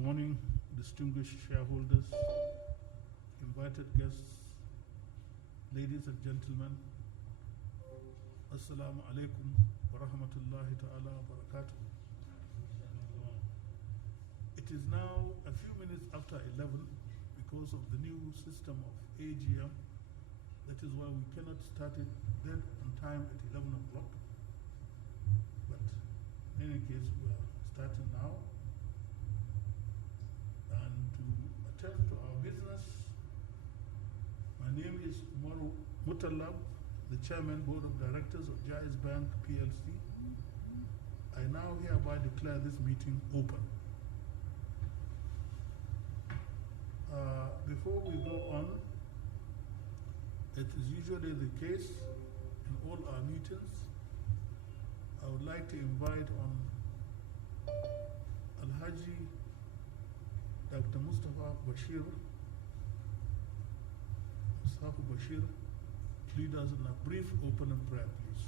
Good morning, distinguished shareholders, invited guests, ladies and gentlemen. Assalamu alaikum wa rahmatullahi ta'ala wa barakatuh. It is now a few minutes after 11 because of the new system of AGM. That is why we cannot start it dead on time at 11 o'clock. But in any case, we are starting now. And to attend to our business, my name is Umaru Mutallab, the Chairman, Board of Directors of Jaiz Bank Plc. I now hereby declare this meeting open. Before we go on, it is usually the case in all our meetings. I would like to invite on Al-Haji Dr. Mustafa Bashir, lead us in a brief opening prayer, please.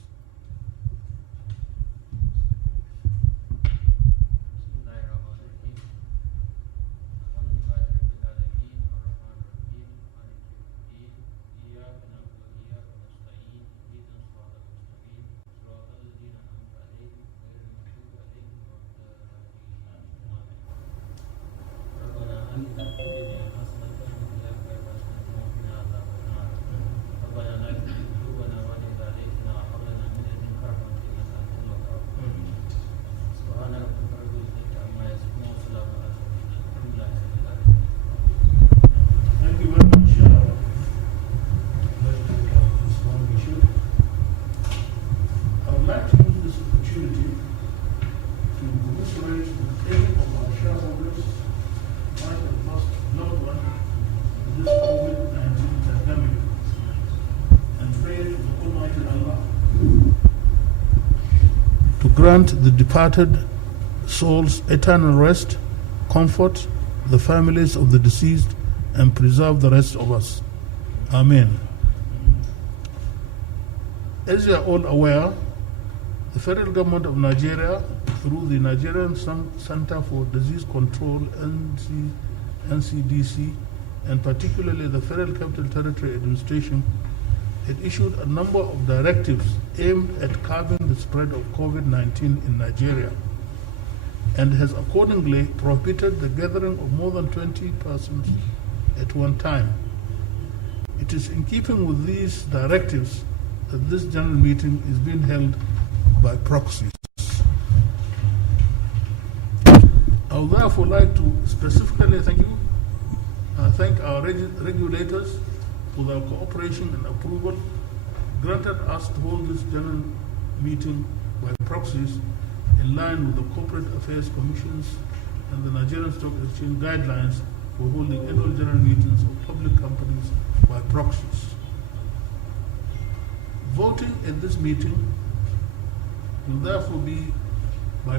Grant the departed souls eternal rest, comfort the families of the deceased, and preserve the rest of us. Amen. As you are all aware, the federal government of Nigeria, through the Nigerian Center for Disease Control, NCDC, and particularly the Federal Capital Territory Administration, it issued a number of directives aimed at curbing the spread of COVID-19 in Nigeria, and has accordingly prohibited the gathering of more than 20 persons at one time. It is in keeping with these directives that this general meeting is being held by proxies. I would therefore like to specifically thank our regulators for their cooperation and approval, granted us to hold this general meeting by proxies in line with the Corporate Affairs Commission's and the Nigerian Stock Exchange guidelines for holding annual general meetings of public companies by proxies. Voting at this meeting will therefore be by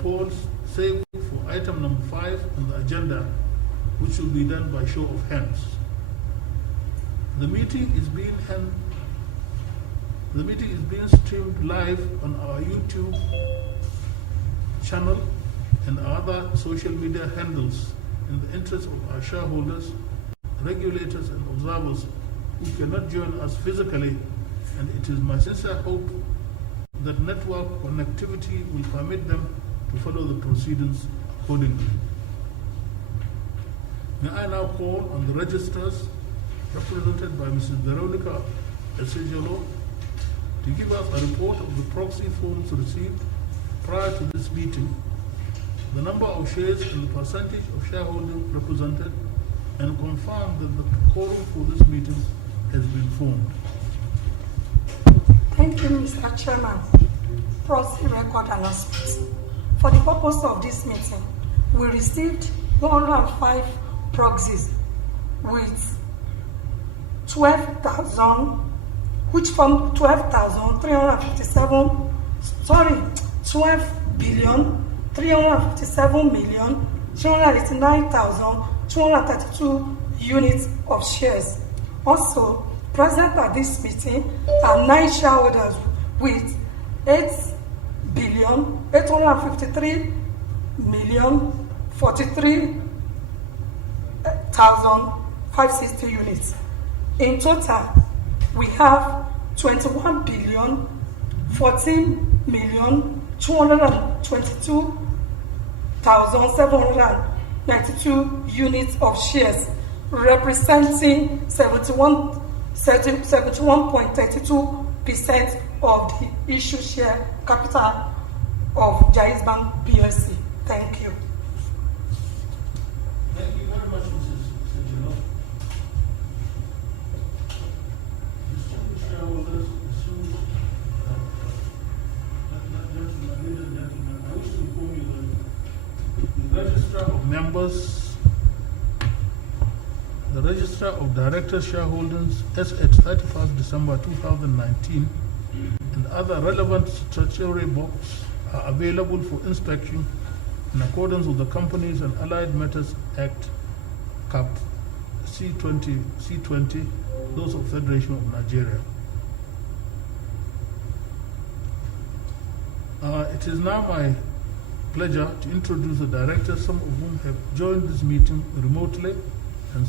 polls, save for item number 5 on the agenda, which will be done by show of hands. The meeting is being streamed live on our YouTube channel and other social media handles in the interest of our shareholders, regulators, and observers who cannot join us physically, and it is my sincere hope that network connectivity will permit them to follow the proceedings accordingly. May I now call on the registrars, represented by Mrs. Veronica Esejolo, to give us a report of the proxy forms received prior to this meeting, the number of shares and the percentage of shareholding represented, and confirm that the quorum for this meeting has been formed. Thank you, Mr. Chairman. Proxy record announcement. For the purpose of this meeting, we received 105 proxies with 12 billion 357,289,232 units of shares. Also, present at this meeting are 9 shareholders with billion 853,043,560 units. In total, we have 21,014,222,792 units of shares, representing 71.32% of the issued share capital of Jaiz Bank Plc. Thank you. Thank you very much, Mrs. Sejino. Distinguished shareholders, distinguished ladies and gentlemen, I wish to inform you that the Registrar of Members, the Registrar of Directors Shareholders as at 31st December 2019, and other relevant statutory books are available for inspection in accordance with the Companies and Allied Matters Act, Cap C20, those of Federation of Nigeria. It is now my pleasure to introduce the directors, some of whom have joined this meeting remotely, and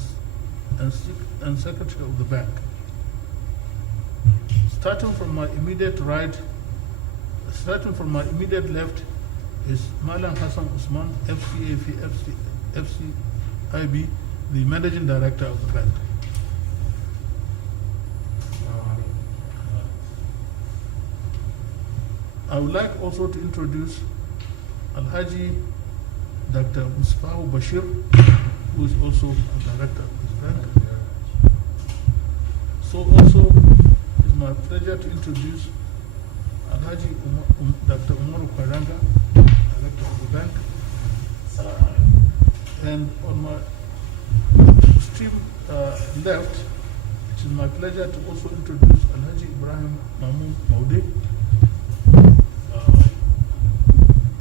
Secretary of the Bank. Starting from my immediate left is Malam Hassan Usman, FCIB, the Managing Director of the bank. I would like also to introduce Alhaji Dr. Musfahu Bashir, who is also a director of this bank. So also it's my pleasure to introduce Alhaji Dr. Umaru Kwaranga, director of the bank. And on my extreme left, it is my pleasure to also introduce Alhaji Ibrahim Mahmoud Maude.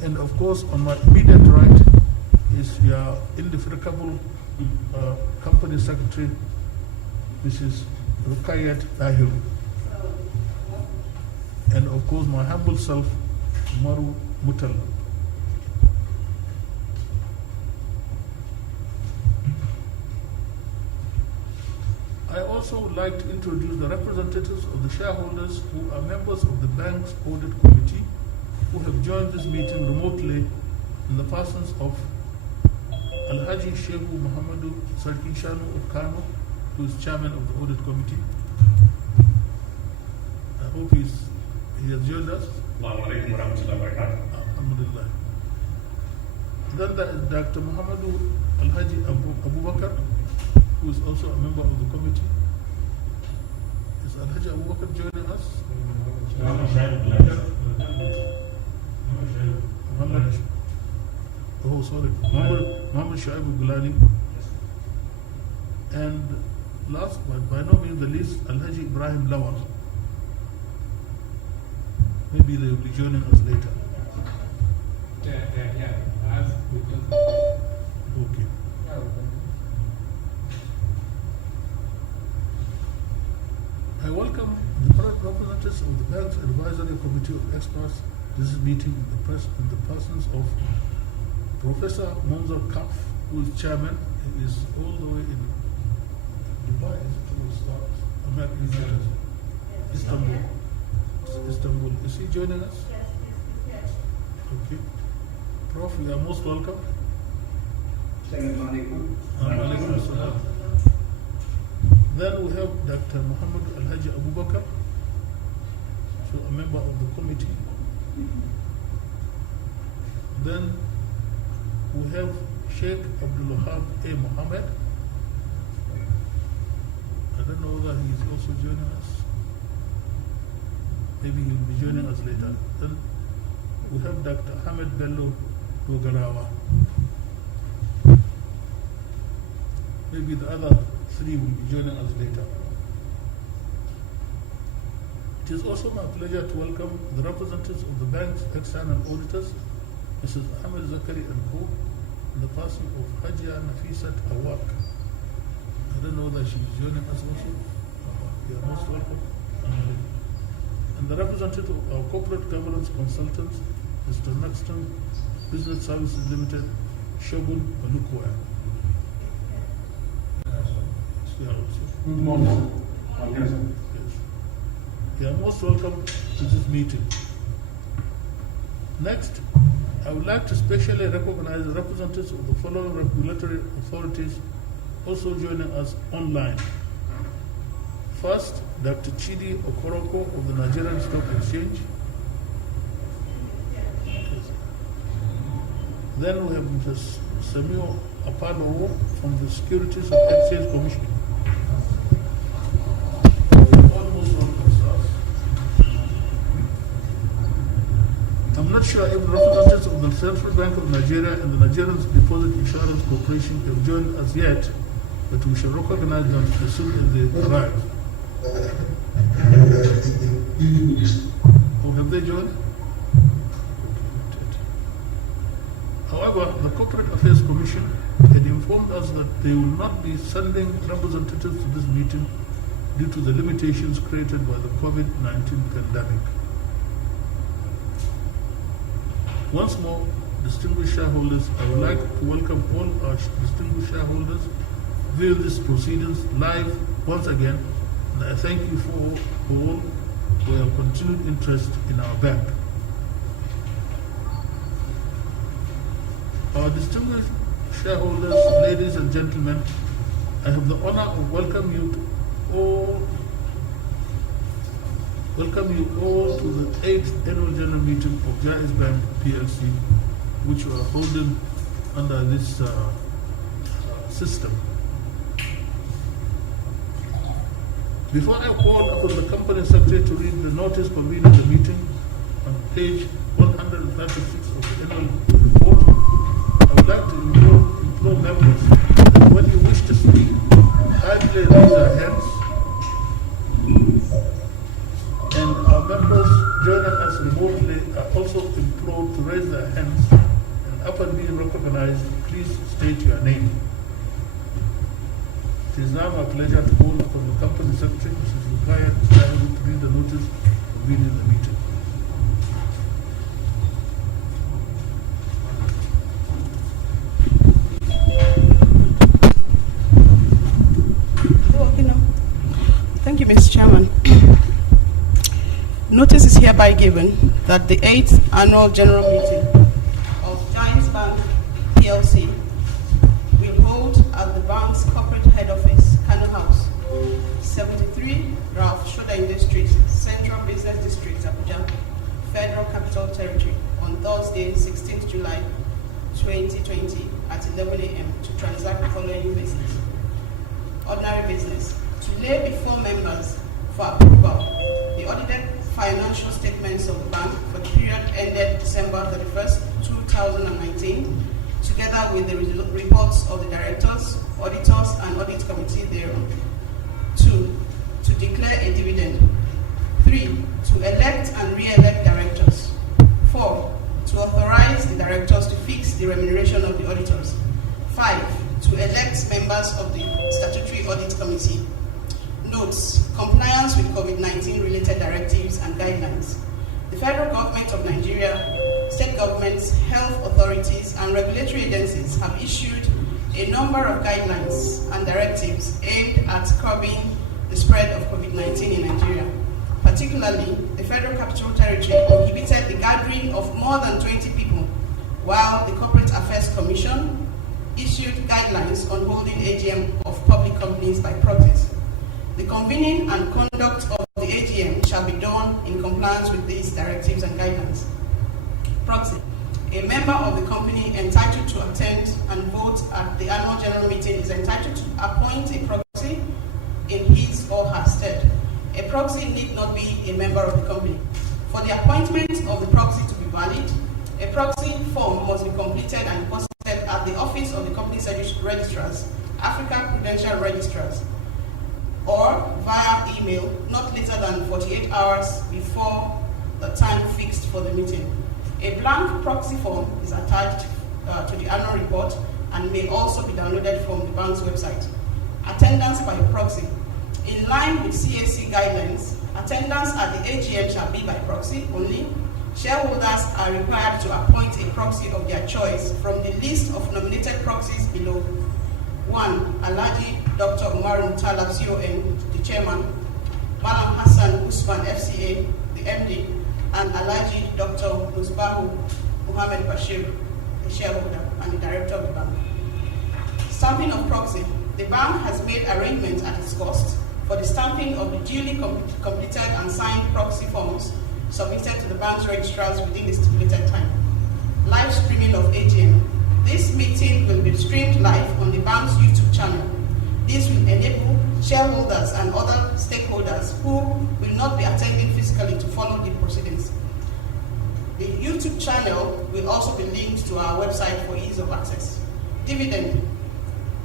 And of course, on my immediate right is your indefatigable company secretary, Mrs. Rukayat Dahir. And of course, my humble self, Umaru Mutal. I also would like to introduce the representatives of the shareholders who are members of the bank's Audit Committee, who have joined this meeting remotely in the persons of Alhaji Shehu Muhammadu Sarki Shanu of Kano, who is chairman of the Audit Committee. I hope he has joined us. Alhamdulillah. Then there is Dr. Muhammadu Alhaji Abu Bakr, who is also a member of the committee. Is Alhaji Abu Bakr joining us? Muhammad Shaibu Gulani. And last but by no means the least, Alhaji Ibrahim Lawal. Maybe they will be joining us later. Okay. I welcome the representatives of the bank's advisory committee of experts. This is meeting in the persons of Professor Monzor Kaf, who is chairman. He is all the way in Dubai, Istanbul. Istanbul. Is he joining us? Yes. Okay. Prof, you are most welcome. Then we have Dr. Muhammad Alhaji Abu Bakr, so a member of the committee. Then we have Sheikh Abdul Wahab A. Mohammed. I don't know whether he is also joining us. Maybe he will be joining us later. Then we have Dr. Ahmed Bello Dogarawa. Maybe the other three will be joining us later. It is also my pleasure to welcome the representatives of the bank's external auditors, Mrs. Ahmed Zakari and Co., in the person of Hajia Nafisat Awak. I don't know that she is joining us also. You are most welcome. And the representative of our corporate governance consultants, Mr. Naxton Business Services Limited, Shogun Palukwaya. Good morning. Yes, sir. Yes. You are most welcome to this meeting. Next, I would like to specially recognize the representatives of the following regulatory authorities also joining us online. First, Dr. Chidi Okoroko of the Nigerian Stock Exchange. Then we have Mr. Samuel Apado from the Securities and Exchange Commission. I'm not sure if the representatives of the Central Bank of Nigeria and the Nigerian Deposit Insurance Corporation have joined us yet, but we shall recognize them as soon as they arrive. Oh, have they joined? However, the Corporate Affairs Commission had informed us that they will not be sending representatives to this meeting due to the limitations created by the COVID-19 pandemic. Once more, distinguished shareholders, I would like to welcome all our distinguished shareholders via these proceedings live once again, and I thank you for all your continued interest in our bank. Our distinguished shareholders, ladies and gentlemen, I have the honor of welcoming you all to the 8th Annual General Meeting of Jaiz Bank Plc, which we are holding under this system. Before I call upon the Company Secretary to read the notice convening the meeting on page 136 of the annual report, I would like to implore members that when you wish to speak, kindly raise your hands. And our members joining us remotely are also implored to raise their hands, and upon being recognized, please state your name. It is now my pleasure to call upon the Company Secretary, Mrs. Rukaya, to read the notice convening the meeting. Thank you, Mr. Chairman. Notice is hereby given that the 8th Annual General Meeting of Jaiz Bank Plc will hold at the bank's corporate head office, Kano House, 73 Ralph Shodeinde Street, Central Business District, Abuja, Federal Capital Territory, on Thursday, 16th July 2020 at 11 a.m. to transact the following business. Ordinary business. To lay before members for approval the audited financial statements of the bank for the period ended December 31st, 2019, together with the reports of the Directors, Auditors, and Audit Committee thereon. 2. To declare a dividend. 3. To elect and re-elect Directors. 4. To authorize the Directors to fix the remuneration of the Auditors. 5. To elect members of the Statutory Audit Committee. Notes: compliance with COVID-19 related directives and guidelines. The federal government of Nigeria, state governments, health authorities, and regulatory agencies have issued a number of guidelines and directives aimed at curbing the spread of COVID-19 in Nigeria. Particularly, the Federal Capital Territory prohibited the gathering of more than 20 people, while the Corporate Affairs Commission issued guidelines on holding AGM of public companies by proxies. The convening and conduct of the AGM shall be done in compliance with these directives and guidelines. Proxy. A member of the company entitled to attend and vote at the annual general meeting is entitled to appoint a proxy in his or her stead. A proxy need not be a member of the company. For the appointment of the proxy to be valid, a proxy form must be completed and deposited at the office of the company's registrars, Africa Prudential Registrars, or via email not later than 48 hours before the time fixed for the meeting. A blank proxy form is attached to the annual report and may also be downloaded from the bank's website. Attendance by proxy. In line with CAC guidelines, attendance at the AGM shall be by proxy only. Shareholders are required to appoint a proxy of their choice from the list of nominated proxies below. 1. Alhaji Dr. Umar Mutala, CON, the chairman, Malam Hassan Usman, FCA, the MD, and Alhaji Dr. Musbahu Muhammad Bashir, the shareholder and the director of the bank. Stamping of proxy. The bank has made arrangements at its cost for the stamping of the duly completed and signed proxy forms submitted to the bank's registrars within the stipulated time. Live streaming of AGM. This meeting will be streamed live on the bank's YouTube channel. This will enable shareholders and other stakeholders who will not be attending physically to follow the proceedings. The YouTube channel will also be linked to our website for ease of access. Dividend.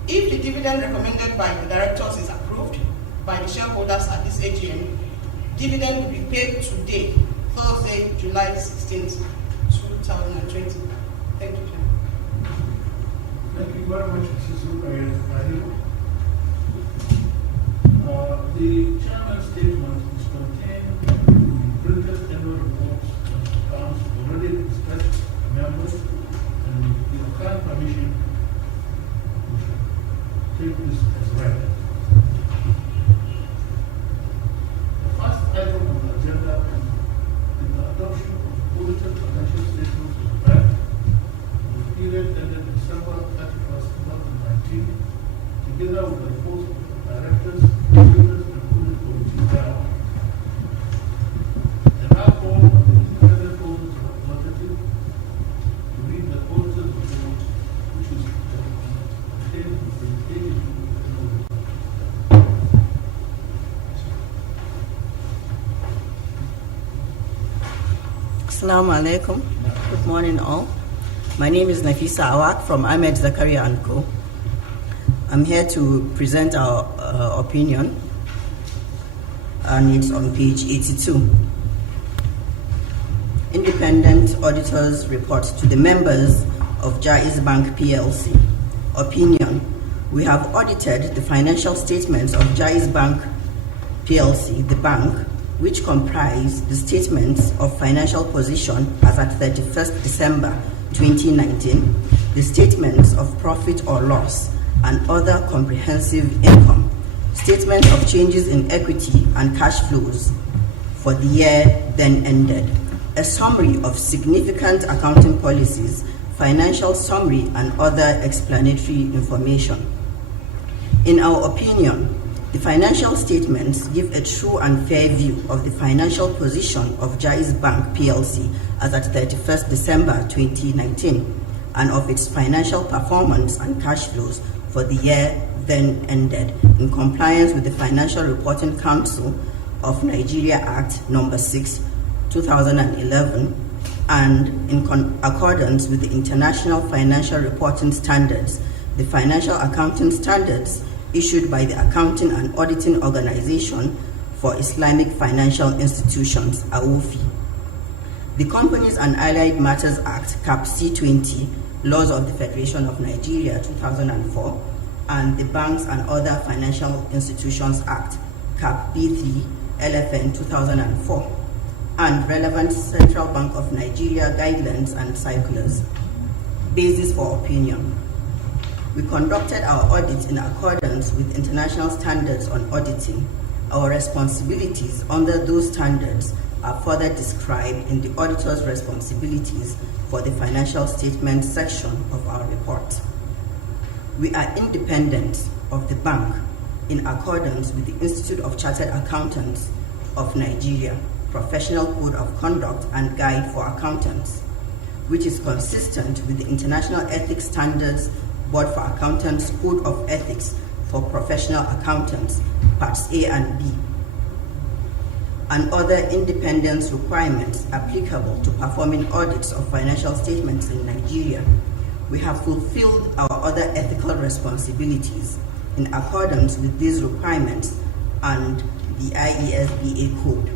If the dividend recommended by the directors is approved by the shareholders at this AGM, dividend will be paid today, Thursday, July 16th, 2020. Thank you, Chairman. Thank you very much, Mrs. Zubair. The chairman's statement is contained in the printed annual reports and accounts already expressed to members, and with your kind permission, take this as read. The first item on the agenda is the adoption of audited financial statements of the bank for the period ended December 31st, 2019, together with the reports of the directors, auditors, and audit committee thereon. And now call on the independent auditors representative to read the auditor's report, which is contained in the presentation. Assalamu alaikum. Good morning, all. My name is Nafisa Awak from Ahmed Zakaria & Co. I'm here to present our opinion, and it's on page 82. Independent Auditors Report to the members of Jaiz Bank Plc. Opinion. We have audited the financial statements of Jaiz Bank Plc, the bank, which comprise the statements of financial position as at 31st December 2019, the statements of profit or loss and other comprehensive income, statements of changes in equity and cash flows for the year then ended, a summary of significant accounting policies, financial summary and other explanatory information. In our opinion, the financial statements give a true and fair view of the financial position of Jaiz Bank Plc as at 31st December 2019 and of its financial performance and cash flows for the year then ended in compliance with the Financial Reporting Council of Nigeria Act No. 6, 2011 and in accordance with the International Financial Reporting Standards, the Financial Accounting Standards issued by the Accounting and Auditing Organization for Islamic Financial Institutions, AOFI. The Companies and Allied Matters Act, Cap C20, Laws of the Federation of Nigeria, 2004, and the Banks and Other Financial Institutions Act, Cap B3, LFN, 2004, and relevant Central Bank of Nigeria guidelines and circulars. Basis for opinion. We conducted our audit in accordance with international standards on auditing. Our responsibilities under those standards are further described in the auditor's responsibilities for the financial statement section of our report. We are independent of the bank in accordance with the Institute of Chartered Accountants of Nigeria Professional Code of Conduct and Guide for Accountants, which is consistent with the International Ethics Standards Board for Accountants Code of Ethics for Professional Accountants, Parts A and B, and other independence requirements applicable to performing audits of financial statements in Nigeria. We have fulfilled our other ethical responsibilities in accordance with these requirements and the IESBA Code.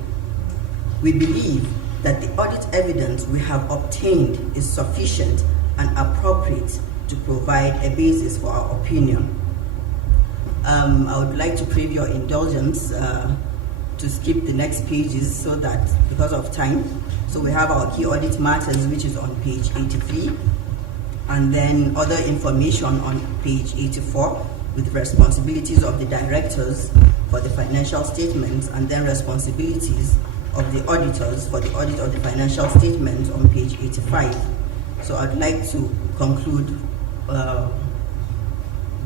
We believe that the audit evidence we have obtained is sufficient and appropriate to provide a basis for our opinion. I would like to crave your indulgence to skip the next pages so that, because of time, So we have our key audit matters, which is on page 83, and then other information on page 84, with responsibilities of the directors for the financial statements, and then responsibilities of the auditors for the audit of the financial statements on page 85. So I'd like to conclude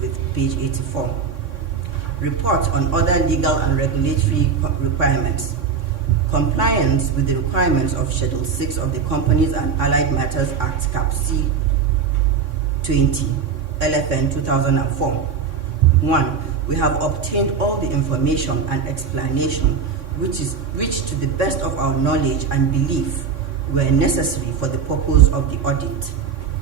with page 84. Report on other legal and regulatory requirements. Compliance with the requirements of Schedule 6 of the Companies and Allied Matters Act, Cap C 20, LFN 2004. 1. We have obtained all the information and explanation which to the best of our knowledge and belief were necessary for the purpose of the audit.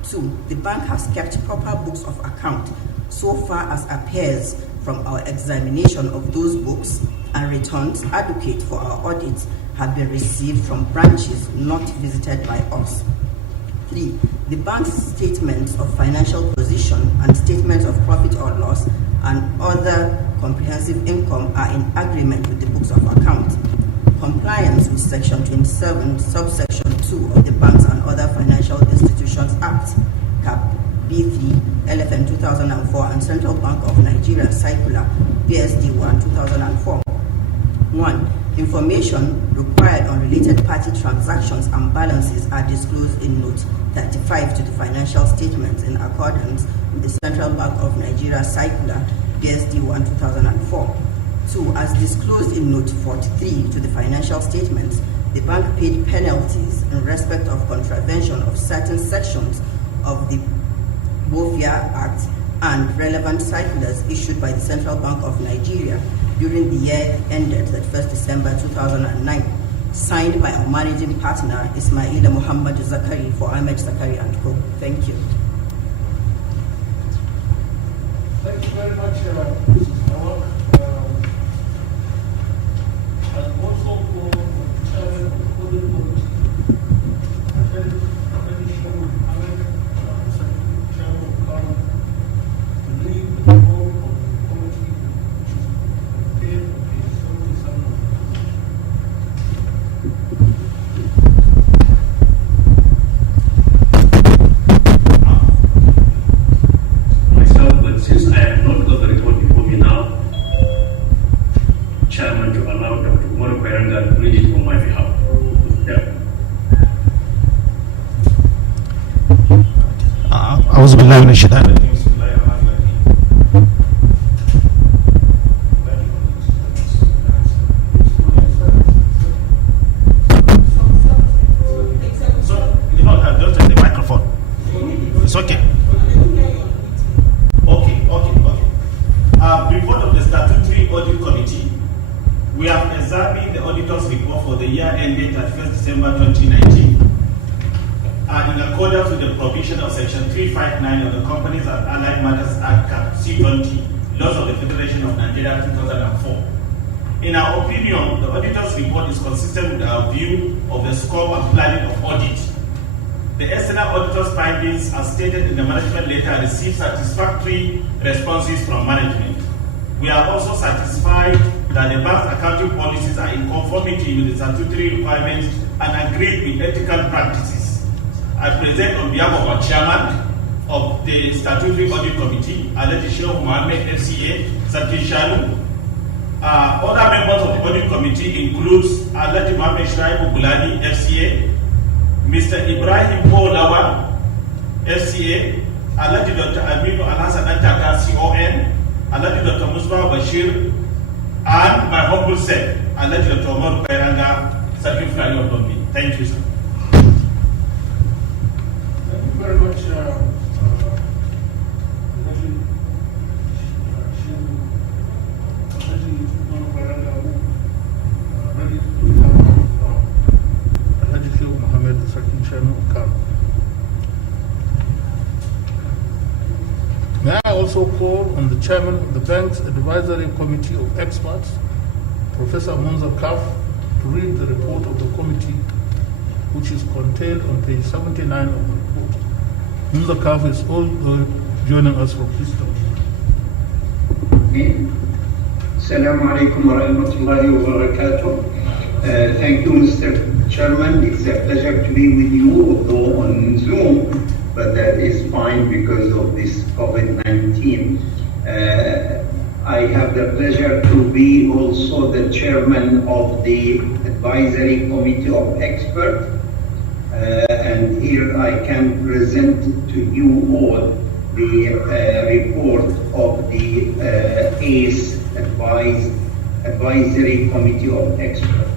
2. The bank has kept proper books of account so far as appears from our examination of those books, and returns adequate for our audits have been received from branches not visited by us. 3. The bank's statements of financial position and statements of profit or loss and other comprehensive income are in agreement with the books of account. Compliance with Section 27, subsection 2 of the Banks and Other Financial Institutions Act, Cap B3, LFN 2004, and Central Bank of Nigeria Circular, PSD 1, 2004. 1. Information required on related party transactions and balances are disclosed in Note 35 to the financial statements in accordance with the Central Bank of Nigeria Circular, PSD 1, 2004. 2. As disclosed in Note 43 to the financial statements, the bank paid penalties in respect of contravention of certain sections of the BOVIA Act and relevant circulars issued by the Central Bank of Nigeria during the year ended 31st December 2009, signed by our managing partner, Ismaila Muhammad Zakari, for Ahmed Zakari and Co. Thank you. Thank you very much, Mrs. Nawak. And also for the Chairman of the Audit Committee, Chairman of Kano, to lead the role of the committee, which is contained on page 77 of myself, but since I have not got the report before me now, Chairman, to allow Dr. Umar Khairanga to read it on my behalf. Yeah. أعوذ بالله من الشيطان الرجيم. Just the microphone. It's okay. Okay. Report of the Statutory Audit Committee. We have examined the auditor's report for the year ended 31st December 2019. In accordance with the provision of Section 359 of the Companies and Allied Matters Act, Cap C20, Laws of the Federation of Nigeria 2004. In our opinion, the auditor's report is consistent with our view of the scope and planning of audit. The external auditor's findings, as stated in the management letter, received satisfactory responses from management. We are also satisfied that the bank's accounting policies are in conformity with the statutory requirements and agreed with ethical practices. I present on behalf of our chairman of the Statutory Audit Committee, Alhaji Sheikh Mohammed FCA, Sarki Shanu. Other members of the Audit Committee includes Alhaji Mohammed Shuaibu Bulani, FCA, Mr. Ibrahim Olawa, FCA, Alhaji Dr. Aminu Alhassan Antaka, CON, Alhaji Dr. Musba Bashir, and my humble self, Alhaji Dr. Umar Khairanga, Sarki Fulani of Dombi. Thank you, sir. very much, Mohammed, the second chairman of Kano. May I also call on the chairman of the bank's advisory committee of experts, Professor Munzar Kaf, to read the report of the committee, which is contained on page 79 of the report. Munzar Kaf is also joining us from Houston. Assalamu alaikum wa rahmatullahi wa barakatuh. Thank you, Mr. Chairman, it's a pleasure to be with you, although on Zoom, but that is fine because of this COVID-19. I have the pleasure to be also the chairman of the Advisory Committee of Experts, and here I can present to you all the report of the 8th Advisory Committee of Experts.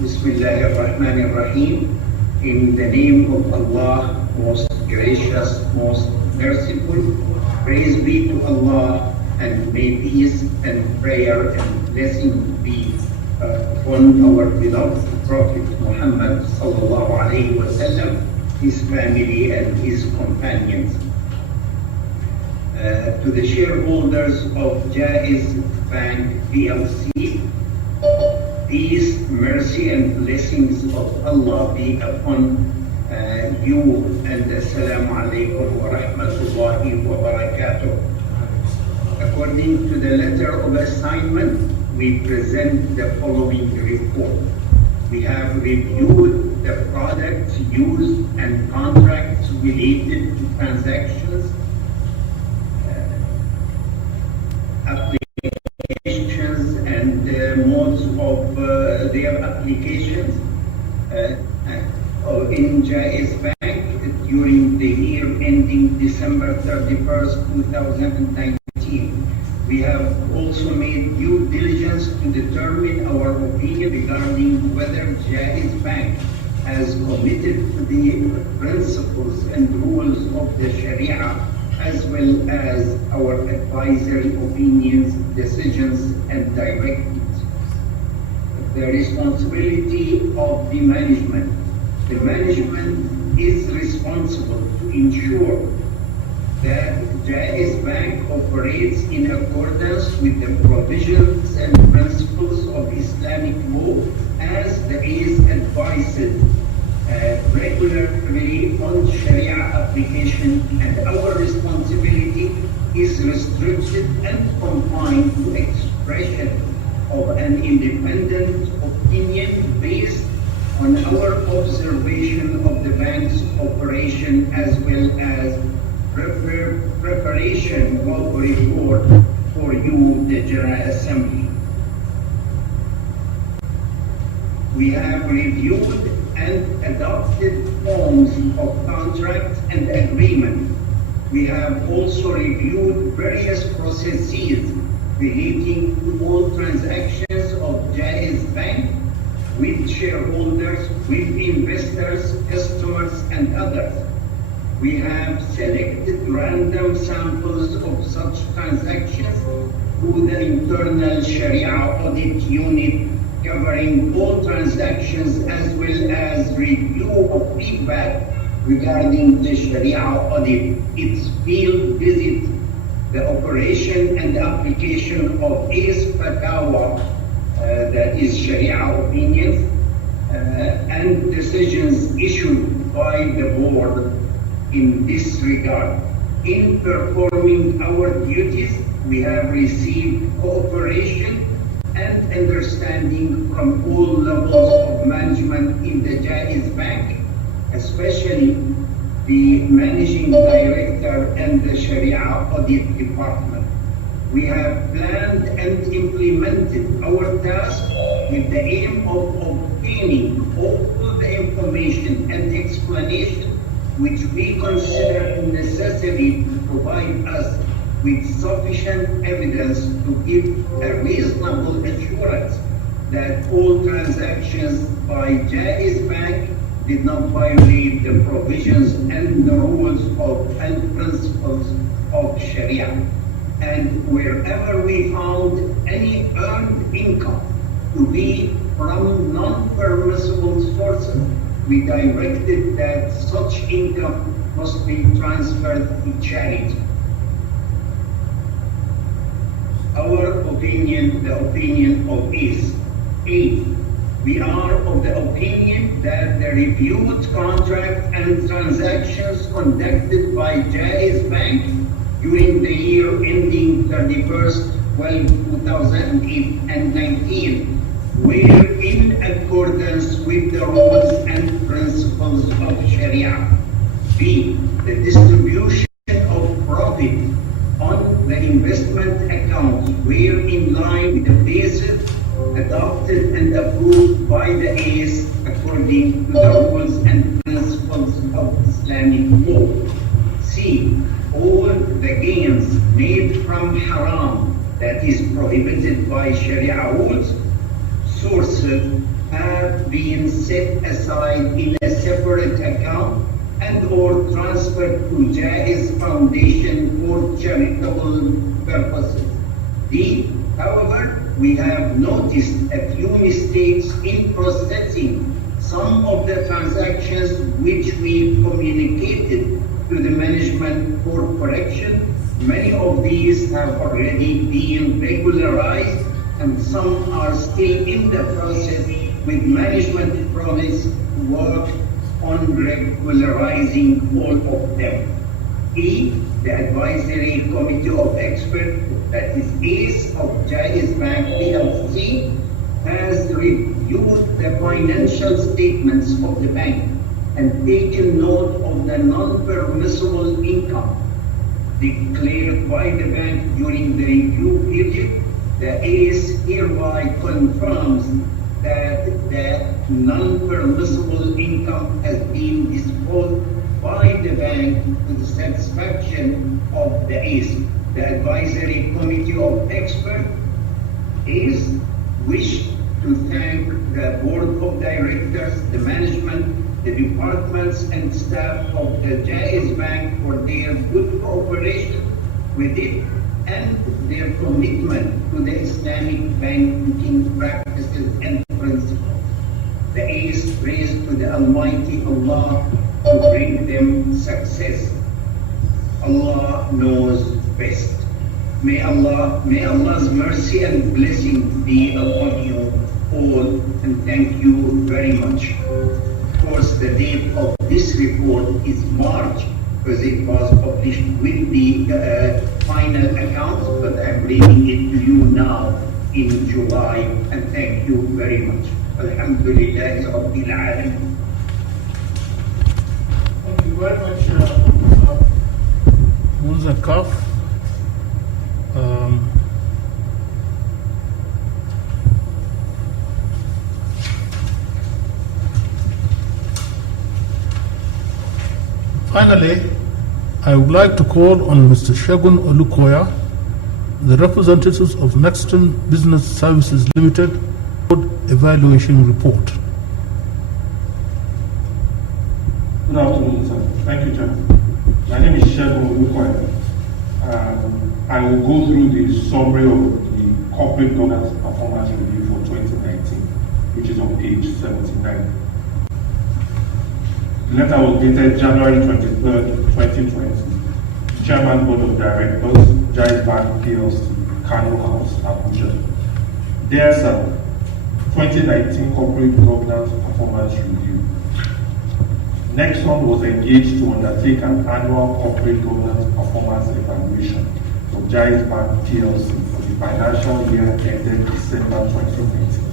Bismillah ar-Rahman ar-Rahim. In the name of Allah, most gracious, most merciful, praise be to Allah, and may peace and prayer and blessing be upon our beloved Prophet Muhammad sallallahu alaihi wasallam, his family and his companions. To the shareholders of Jaiz Bank Plc, peace, mercy and blessings of Allah be upon you, and assalamu alaikum wa rahmatullahi wa barakatuh. According to the letter of assignment, we present the following report. We have reviewed the products used and contracts related to transactions, applications and modes of their applications in Jaiz Bank during the year ending December 31st, 2019. We have also made due diligence to determine our opinion regarding whether Jaiz Bank has committed to the principles and rules of the Sharia, as well as our advisory opinions, decisions, and directives. The responsibility of the management. The management is responsible to ensure that Jaiz Bank operates in accordance with the provisions and principles of Islamic law as the is advised regularly on Sharia application, and our responsibility is restricted and confined to expression of an independent opinion based on our observation of the bank's operation as well as preparation of a report for you, the General Assembly. We have reviewed and adopted forms of contracts and agreement. We have also reviewed various processes relating to all transactions of Jaiz Bank with shareholders, with investors, customers, and others. We have selected random samples of such transactions through the internal Sharia Audit Unit, covering all transactions as well as review of feedback regarding the Sharia audit, its field visit, the operation and application of ACE Fatawa, that is Sharia opinions, and decisions issued by the board in this regard. In performing our duties, we have received cooperation and understanding from all levels of management in the Jaiz Bank, especially the Managing Director and the Sharia Audit Department. We have planned and implemented our task with the aim of obtaining all the information and explanation which we consider necessary to provide us with sufficient evidence to give a reasonable assurance that all transactions by Jaiz Bank did not violate the provisions and the rules of and principles of Sharia. And wherever we found any earned income to be from non-permissible sources, we directed that such income must be transferred to charity. Our opinion, the opinion of is 8. We are of the opinion that the reviewed contract and transactions conducted by Jaiz Bank during the year ending 31st, 2019 were in accordance with the rules and principles of Sharia. B. The distribution of profit on the investment accounts were in line with the basis adopted and approved by the ACE according to the rules and principles of Islamic law. C. All the gains made from haram, that is prohibited by Sharia rules, sources have been set aside in a separate account and or transferred to Jaiz Foundation for charitable purposes. D. However, we have noticed a few mistakes in processing some of the transactions which we communicated to the management for correction. Many of these have already been regularized and some are still in the process, with management promise to work on regularizing all of them. E. The Advisory Committee of Experts, that is ACE of Jaiz Bank Plc, has reviewed the financial statements of the bank and taken note of the non-permissible income declared by the bank during the review period. The ACE hereby confirms that the non-permissible income has been disposed by the bank to the satisfaction of the ACE. The Advisory Committee of Experts ACE wish to thank the Board of Directors, the management, the departments and staff of the Jaiz Bank for their good cooperation with it and their commitment to the Islamic banking practices and principles. The ACE prays to the Almighty Allah to bring them success. Allah knows best. May Allah's mercy and blessing be upon you all, and thank you very much. Of course, the date of this report is March, because it was published with the final account, but I'm bringing it to you now in July, and thank you very much. Alhamdulillahi Rabbil Alameen. Thank you very much, Munza Kaf. Finally, I would like to call on Mr. Segun Olukoya, the representatives of Nexton Business Services Limited, evaluation report. Good afternoon, sir. Thank you, Chair. My name is Segun Olukoya. I will go through the summary of the corporate governance performance review for 2019, which is on page 79. The letter was dated January 23rd, 2020. Chairman, Board of Directors, Jaiz Bank Plc, Kano House, Abuja. Dear Sir, 2019 Corporate Governance Performance Review. Nexon was engaged to undertake an annual corporate governance performance evaluation of Jaiz Bank Plc for the financial year ended December 2019.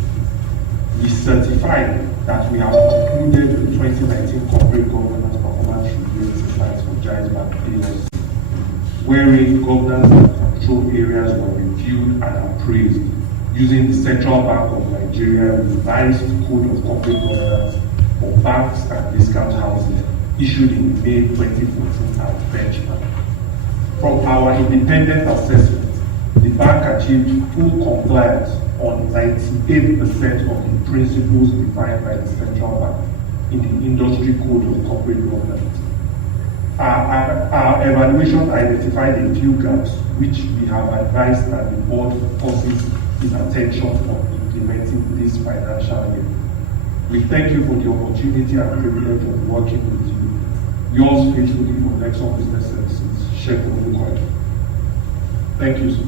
We certified that we have concluded the 2019 Corporate Governance Performance Review exercise for Jaiz Bank Plc, wherein governance and control areas were reviewed and appraised using the Central Bank of Nigeria revised Code of Corporate Governance for banks and discount houses issued in May 2014 as benchmark. From our independent assessment, the bank achieved full compliance on 98% of the principles defined by the Central Bank in the Industry Code of Corporate Governance. Our evaluation identified a few gaps which we have advised that the board focuses its attention on implementing this financial year. We thank you for the opportunity and privilege of working with you. Yours faithfully from Nexon Business Services, Segun Olukoya. Thank you, sir.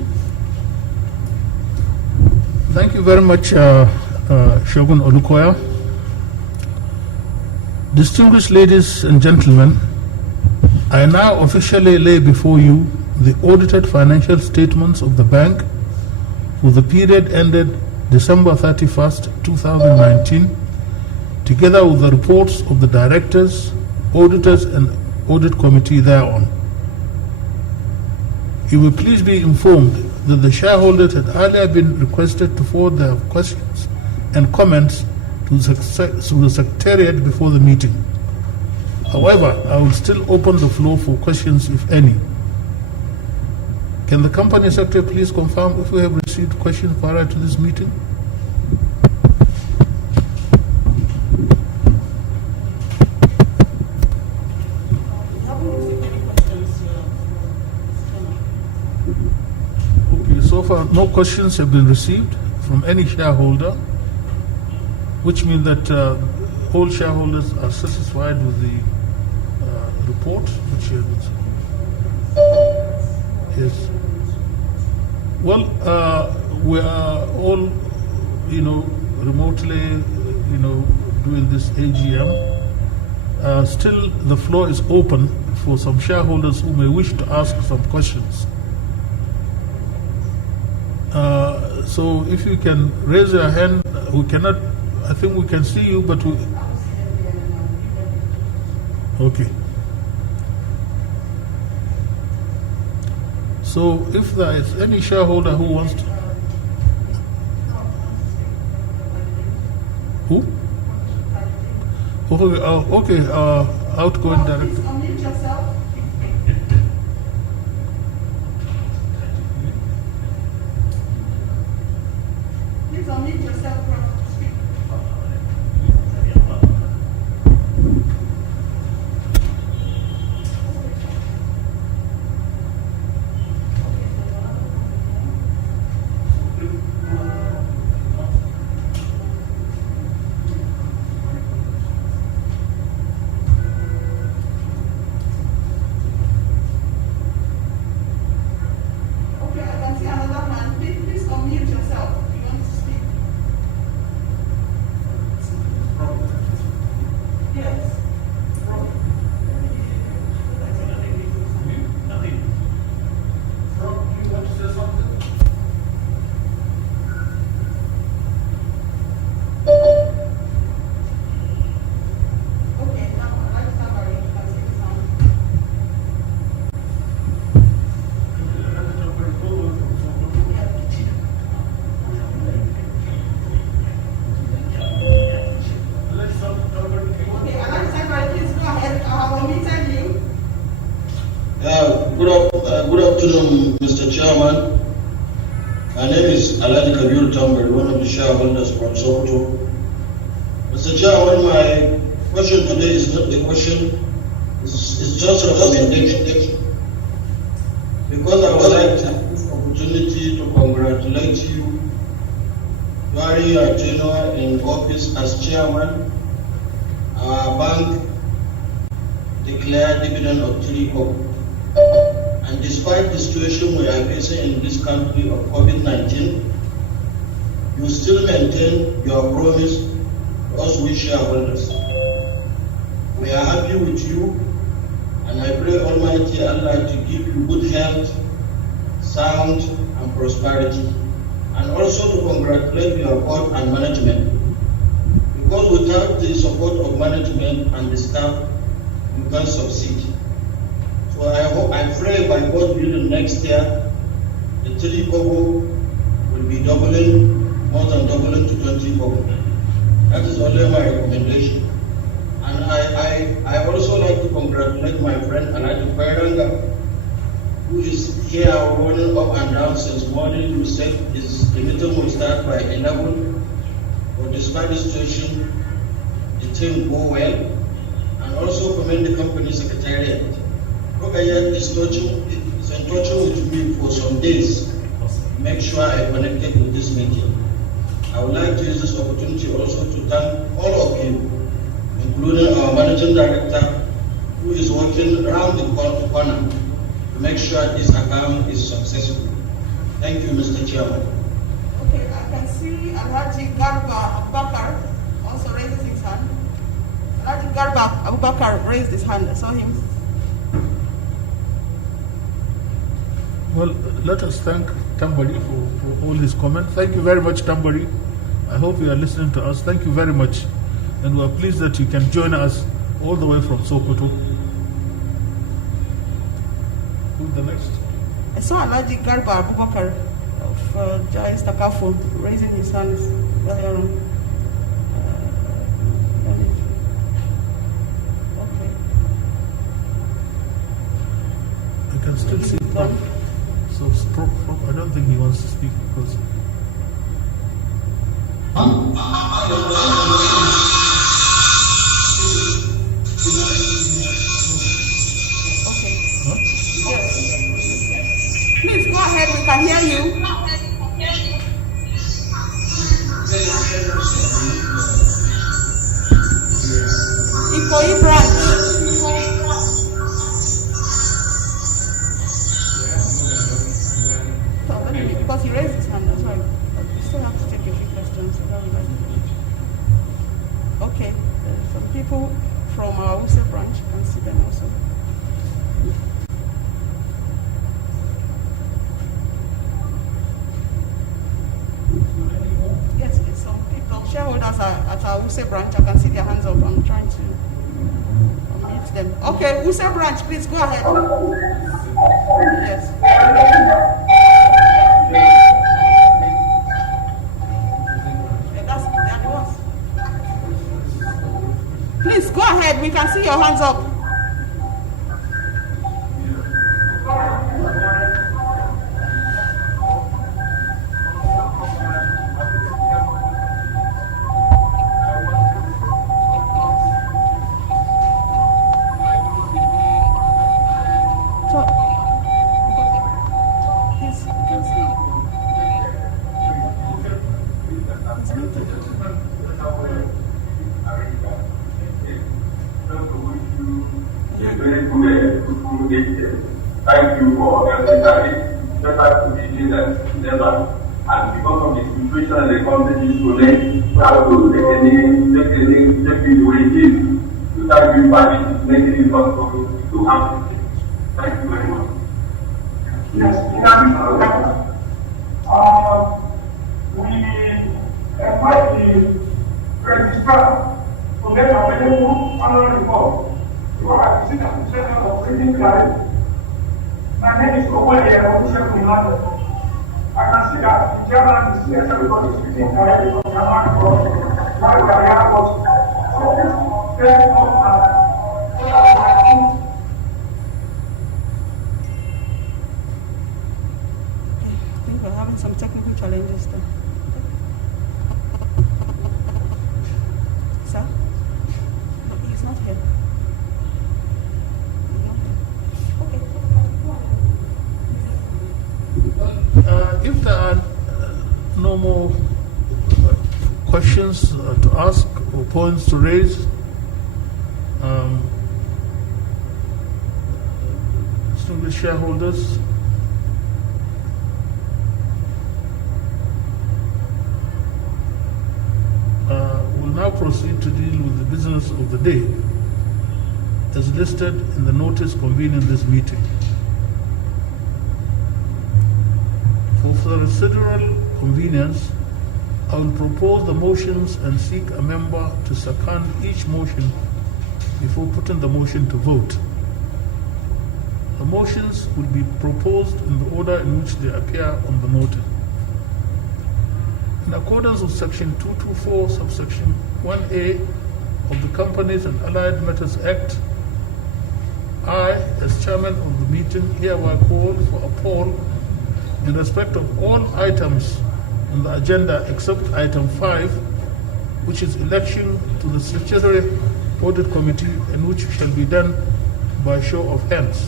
Thank you very much, Segun Olukoya. Distinguished ladies and gentlemen, I now officially lay before you the audited financial statements of the bank for the period ended December 31st, 2019, together with the reports of the Directors, Auditors, and Audit Committee thereon. You will please be informed that the shareholders had earlier been requested to forward their questions and comments to the Secretariat before the meeting. However, I will still open the floor for questions, if any. Can the Company Secretary please confirm if we have received questions prior to this meeting? Okay, so far no questions have been received from any shareholder, which means that all shareholders are satisfied with the report, which is yes. Well, we are all, remotely, doing this AGM. Still, the floor is open for some shareholders who may wish to ask some questions. So if you can raise your hand, we cannot, I think we can see you, but we... Okay. So if there is any shareholder who wants to... Who? Okay, outgoing director. Please unmute yourself. Please unmute yourself to speak. Okay, I can see another man. Please unmute yourself if you want to speak. Yes. Okay, now I'd like to start by you can see the sound. Okay, Alhaji, please go ahead. I have unmuted you. Good afternoon, Mr. Chairman. My name is Alhaji Kabir Tambari, one of the shareholders from Sokoto. Mr. Chairman, my question today is not a question, it's just a recommendation. Because I would like to have this opportunity to congratulate you during your tenure in office as chairman. Our bank declared dividend of 3 kobo. And despite the situation we are facing in this country of COVID-19, you still maintain your promise to us, we shareholders. We are happy with you, and I pray Almighty Allah to give you good health, sound, and prosperity. And also to congratulate your board and management. Because without the support of management and the staff, you can't succeed. So I pray by God willing next year, the 3 kobo will be doubling, more than doubling to 20 kobo. That is only my recommendation. And I also like to congratulate my friend Alhaji Bairanga, who is here running up and down since morning. You said the meeting will start by 11. But despite the situation, the team go well. And also commend the company secretariat. Rogayat is in touch with me for some days. Make sure I connected with this meeting. I would like to use this opportunity also to thank all of you, including our managing director, who is working around the corner to make sure this account is successful. Thank you, Mr. Chairman. Okay, I can see Alhaji Garba Abubakar also raises his hand. Alhaji Garba Abubakar raised his hand. I saw him. Well, let us thank Tambari for all his comments. Thank you very much, Tambari. I hope you are listening to us. Thank you very much. And we are pleased that you can join us all the way from Sokoto. Who's the next? I saw Alhaji Garba Abubakar of Jaiz Takafo raising his hands earlier on. I can still see Prof. So Prof, I don't think he wants to speak because... Okay. Huh? Yes. Please go ahead, we can hear you. Ikoyi branch. Because he raised his hand, that's why we still have to take a few questions. Okay, some people from our Wuse branch can see them also. Yes, some people, shareholders are at our Wuse branch. I can see their hands up. I'm trying to unmute them. Okay, Wuse branch, please go ahead. Yes. Please go ahead, we can see your hands up. Thank you for everything. Just have to be together. And because of the situation and the company is so late, we have to take it the way it is. To thank you for making it possible to happen. Thank you very much. Yes, in addition to that, we invite the registrar to make available annual report. You are at the session of reading live. My name is Okwele Okusheku. I can see that the chairman is here, everybody is speaking directly from the annual report. Now we are here, so please very much. I think we're having some technical challenges there. Sir? No, he's not here. If there are no more questions to ask or points to raise, distinguished shareholders, we'll now proceed to deal with the business of the day as listed in the notice convening this meeting. For the residual convenience, I will propose the motions and seek a member to second each motion before putting the motion to vote. The motions will be proposed in the order in which they appear on the notice. In accordance with Section 224, subsection 1A of the Companies and Allied Matters Act, I, as chairman of the meeting, hereby call for a poll in respect of all items on the agenda except item 5, which is election to the Statutory Audit Committee, and which shall be done by show of hands.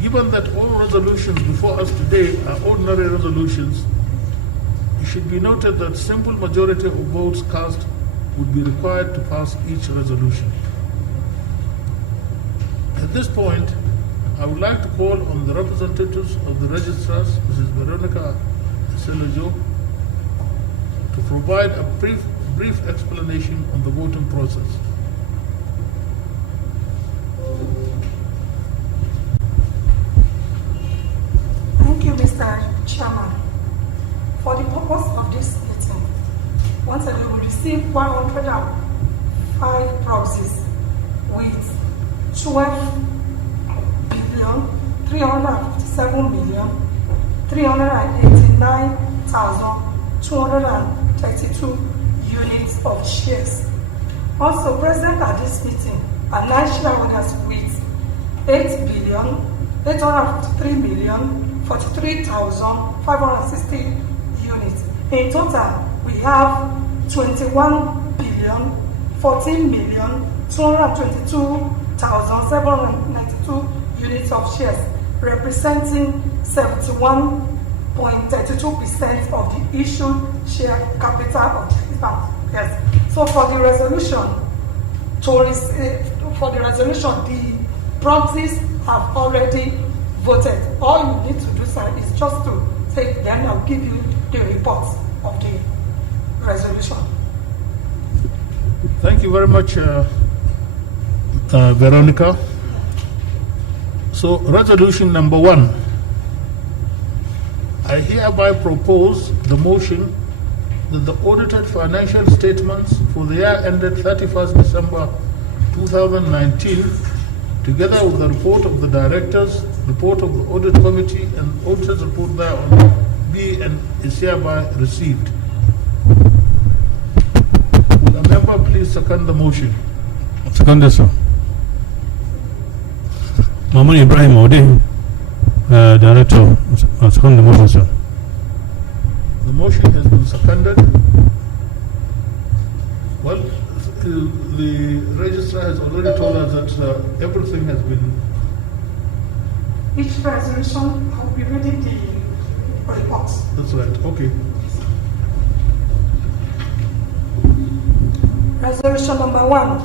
Given that all resolutions before us today are ordinary resolutions, it should be noted that simple majority of votes cast would be required to pass each resolution. At this point, I would like to call on the representatives of the registrars, Mrs. Veronica Selejo, to provide a brief explanation on the voting process. received 105 proxies with 12,357,389,232 units of shares. Also present at this meeting are 9 shareholders with 8,853,043,560 units. In total, we have 21,014,222,792 units of shares, representing 71.32% of the issued share capital of Jaiz Bank. Yes. So for the resolution, the proxies have already voted. All you need to do, sir, is just to take them. I'll give you the report of the resolution. Thank you very much, Veronica. So, resolution number 1. I hereby propose the motion that the audited financial statements for the year ended 31st December 2019, together with the report of the directors, report of the audit committee, and auditor's report thereon, be and is hereby received. Will a member please second the motion? Second, sir. Mahmoud Ibrahim Ode, Director. Second the motion, sir. The motion has been seconded. Well, the registrar has already told us that everything has been... Each resolution, I'll be reading the reports. That's right, okay. Resolution number 1,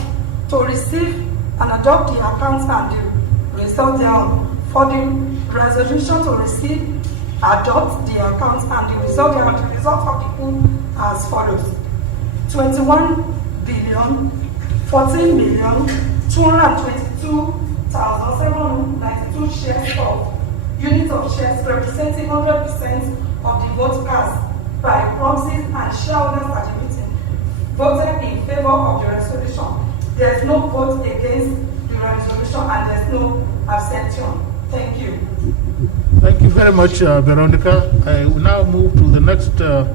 to receive and adopt the accounts and the result thereon. For the resolution to receive, adopt the accounts and the result thereon, the result of the pool as follows: 21,014,222,792 shares of units of shares representing 100% of the vote cast by proxies and shareholders at the meeting voted in favor of the resolution. There is no vote against the resolution and there is no abstention. Thank you. Thank you very much, Veronica. I will now move to the next. The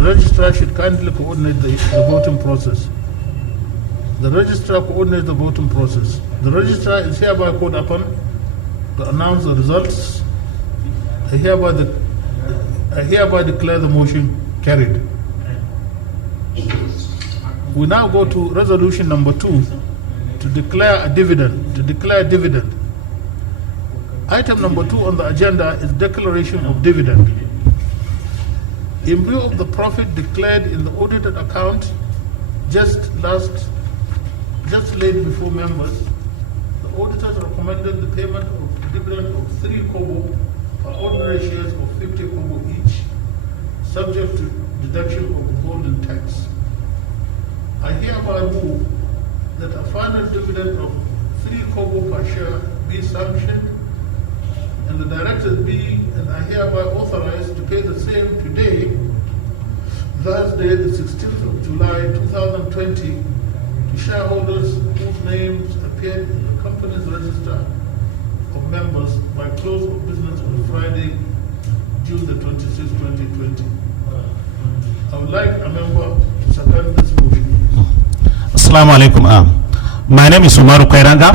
registrar should kindly coordinate the voting process. The registrar coordinates the voting process. The registrar is hereby called upon to announce the results. I hereby declare the motion carried. We now go to resolution number 2, to declare a dividend. Item number 2 on the agenda is declaration of dividend. In view of the profit declared in the audited account just laid before members, the auditors recommended the payment of dividend of 3 kobo per ordinary shares of 50 kobo each, subject to deduction of withholding tax. I hereby move that a final dividend of 3 kobo per share be sanctioned, and the directors be, and I hereby authorize to pay the same today, Thursday, the 16th of July 2020, to shareholders whose names appeared in the company's register of members by close of business on Friday, June the 26th, 2020. I would like a member to second this motion. Assalamu alaikum. My name is Umaru Kairanga,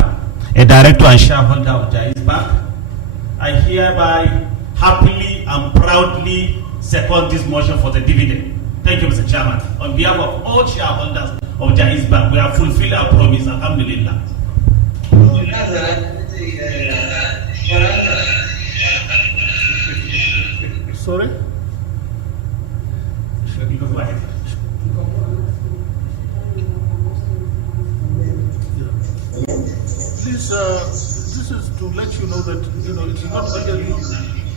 a director and shareholder of Jaiz Bank. I hereby happily and proudly second this motion for the dividend. Thank you, Mr. Chairman. On behalf of all shareholders of Jaiz Bank, we have fulfilled our promise. Alhamdulillah. Sorry? Go ahead. Please, this is to let you know that, it's not only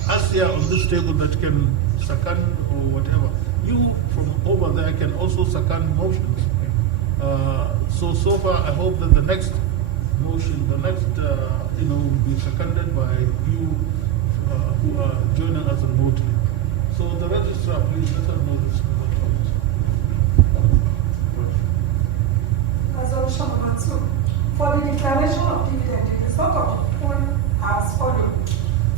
us here on this table that can second or whatever. You from over there can also second motions. So far, I hope that the next motion, will be seconded by you who are joining us remotely. So the registrar, please let us know this. Resolution number 2. For the declaration of dividend, the result of the poll as follows: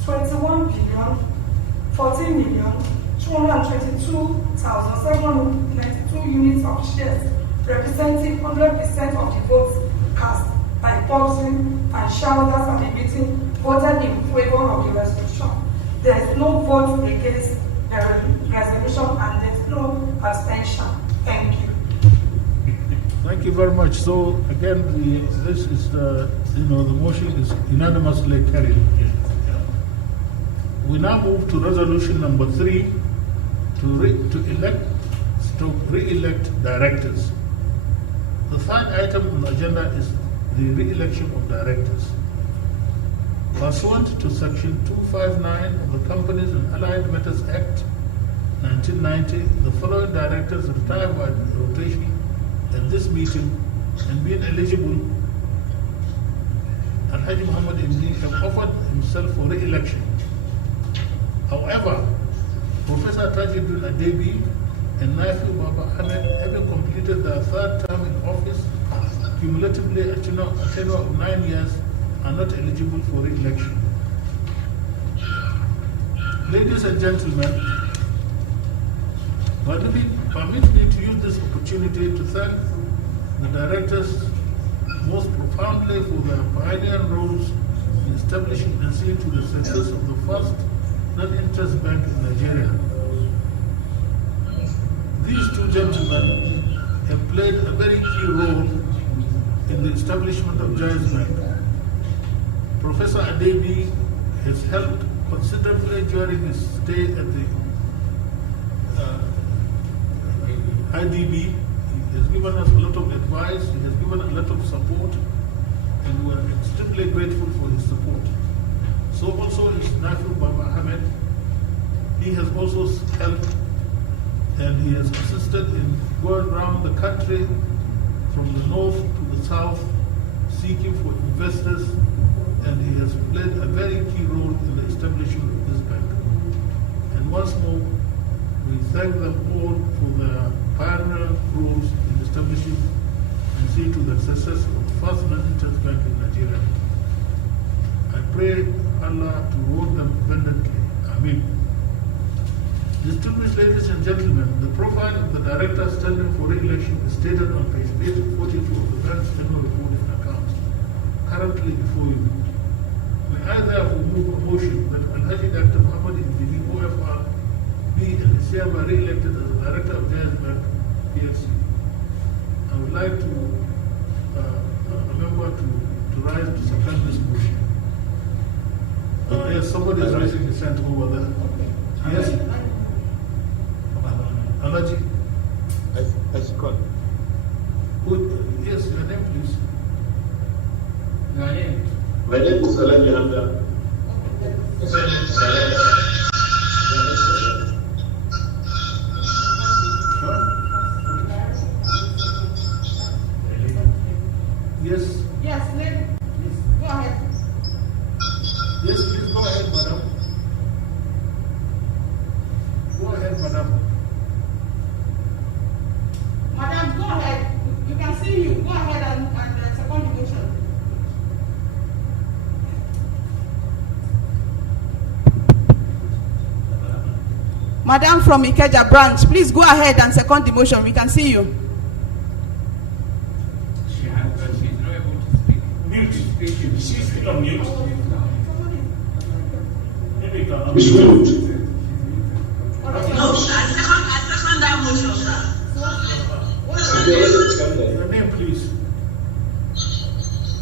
21,222,792 units of shares, representing 100% of the votes cast by proxy and shareholders at the meeting voted in favor of the resolution. There is no vote against the resolution and there is no abstention. Thank you. Thank you very much. So again, this is the motion is unanimously carried. We now move to resolution number 3 to re-elect directors. The third item on the agenda is the re-election of directors. Pursuant to Section 259 of the Companies and Allied Matters Act 1990, the following directors retire by rotation at this meeting and being eligible, Al-Haji Muhammad Imdi have offered himself for re-election. However, Professor Tajuddin Adebi and Nafi Baba Ahmed, having completed their third term in office, cumulatively a tenure of 9 years, are not eligible for re-election. Ladies and gentlemen, permit me to use this opportunity to thank the directors most profoundly for their pioneering roles in establishing and seeing to the success of the first non-interest bank in Nigeria. These two gentlemen have played a very key role in the establishment of Jaiz Bank. Professor Adebi has helped considerably during his stay at the IDB. He has given us a lot of advice, he has given a lot of support, and we are extremely grateful for his support. So also is Nafi Baba Ahmed. He has also helped and he has assisted in going around the country from the north to the south, seeking for investors, and he has played a very key role in the establishment of this bank. And once more, we thank them all for their pioneering roles in establishing and seeing to the success of the first non-interest bank in Nigeria. I pray Allah to reward them abundantly. Amen. Distinguished ladies and gentlemen, the profile of the director standing for re-election is stated on page 42 of the bank's annual report and accounts, currently before you. May I therefore move a motion that Al-Haji Dr. Muhammad Indini OFR be and is hereby re-elected as the director of Jaiz Bank Plc. I would like to a member to rise to second this motion. Yes, somebody is raising his hand over there. Yes. Alaji. I second. Yes, your name, please. My name is Alaji Hamda. Yes. Yes, please go ahead. Yes, please go ahead, madam. Go ahead, madam. Madam, go ahead. You can see you. Go ahead and second the motion. Madam from Ikeja branch, please go ahead and second the motion. We can see you. She's not able to speak. Mute. She's still on mute. Miss Wood. No, I second that motion, sir. Your name, please.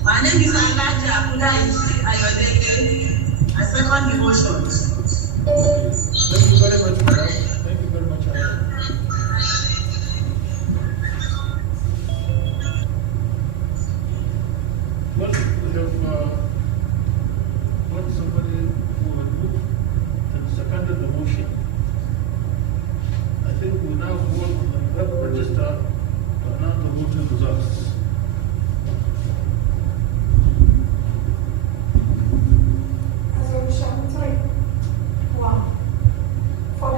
My name is Alaji Abuja Ayodeke. I second the motion. Thank you very much, madam. Thank you very much. Well, we have got somebody who had moved and seconded the motion. I think we now go on the web register to announce the voting results. Resolution 3. 1. For the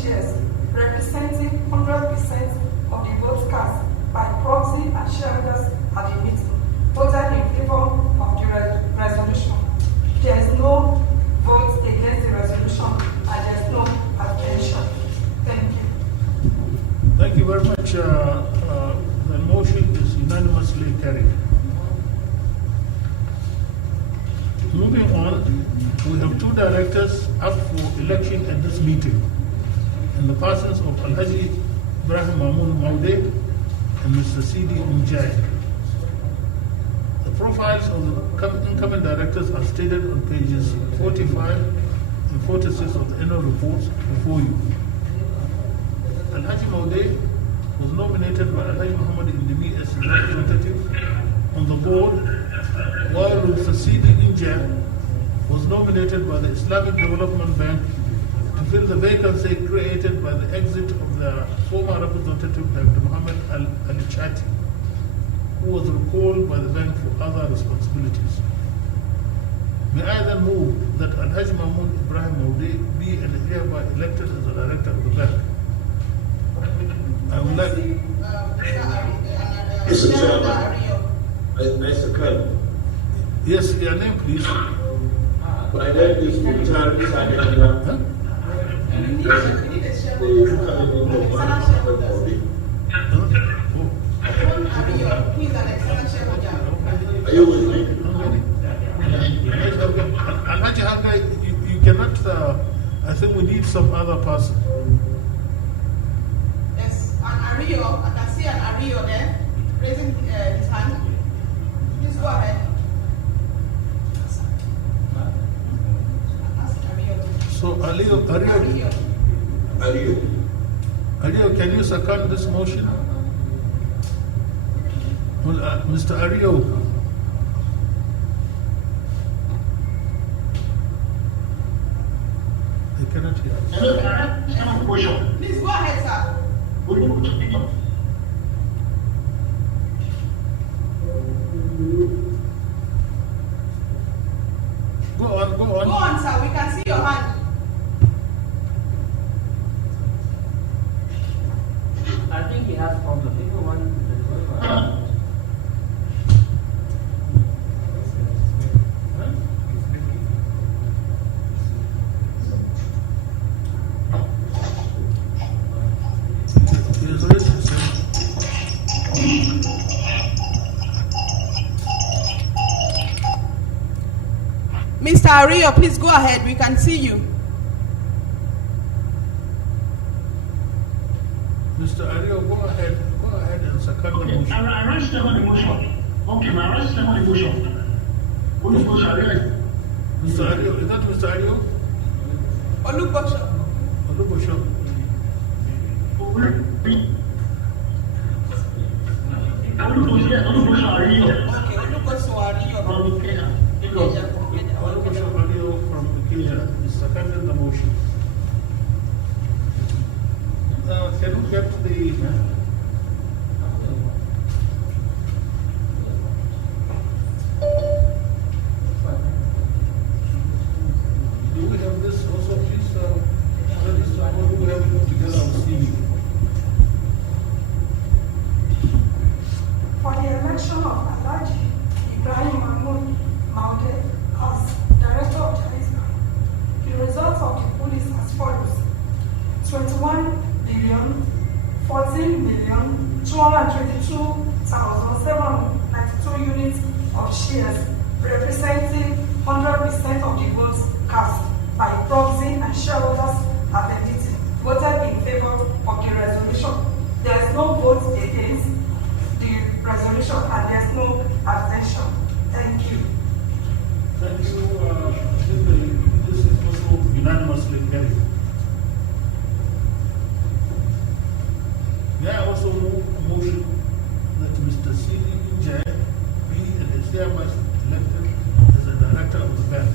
shares representing 100% of the votes cast by proxy and shareholders at the meeting voted in favor of the resolution. There is no vote against the resolution and there is no abstention. Thank you. Thank you very much. The motion is unanimously carried. Moving on, we have two directors up for election at this meeting in the persons of Alhaji Ibrahim Mamun Maude and Mr. C.D. Njai. The profiles of the incoming directors are stated on pages 45 and 46 of the annual reports before you. Alhaji Maude was nominated by Alhaji Muhammad Indimi as his representative on the board, while Mr. C.D. Njai was nominated by the Islamic Development Bank to fill the vacancy created by the exit of the former representative Dr. Muhammad Ali Chati, who was recalled by the bank for other responsibilities. May I then move that Alhaji Mahmoud Ibrahim Maude be and hereby elected as the director of the bank. I would like... Mr. Chairman, I second. Yes, your name, please. My name is Mukhtar Isaganda. Are you with me? Alhaji Hagai, you cannot, I think we need some other person. Yes, an Ario, I can see an Ario there, raising his hand. Please go ahead. So, Ario, can you second this motion? Well, Mr. Ario. I cannot hear. Please go ahead, sir. Go on. Go on, sir. We can see your hand. I think he has problem. People want to Mr. Ario, please go ahead. We can see you. Mr. Ario, go ahead and second the motion. I raised them on the motion. Okay, I raised them on the motion. Mr. Ario, is that Mr. Ario? Olubosho. Olubosho. Olubosho Ario. Okay, Olubosho Ario. Olubosho Ario from Ikeja is seconding the motion. Can we get the... Do we have this also, please? Or do we have it together on CV? For the election of Alhaji Ibrahim Mahmoud Maude as Director of Jaiz Bank, the results of the poll is as follows: 21,222,792 units of shares, representing 100% of the votes cast by proxy and shareholders at the meeting, voted in favor of the resolution. There is no vote against the resolution and there is no abstention. Thank you. Thank you. I think this is also unanimously carried. May I also move a motion that Mr. C.D. Njai be and is hereby elected as the director of the bank.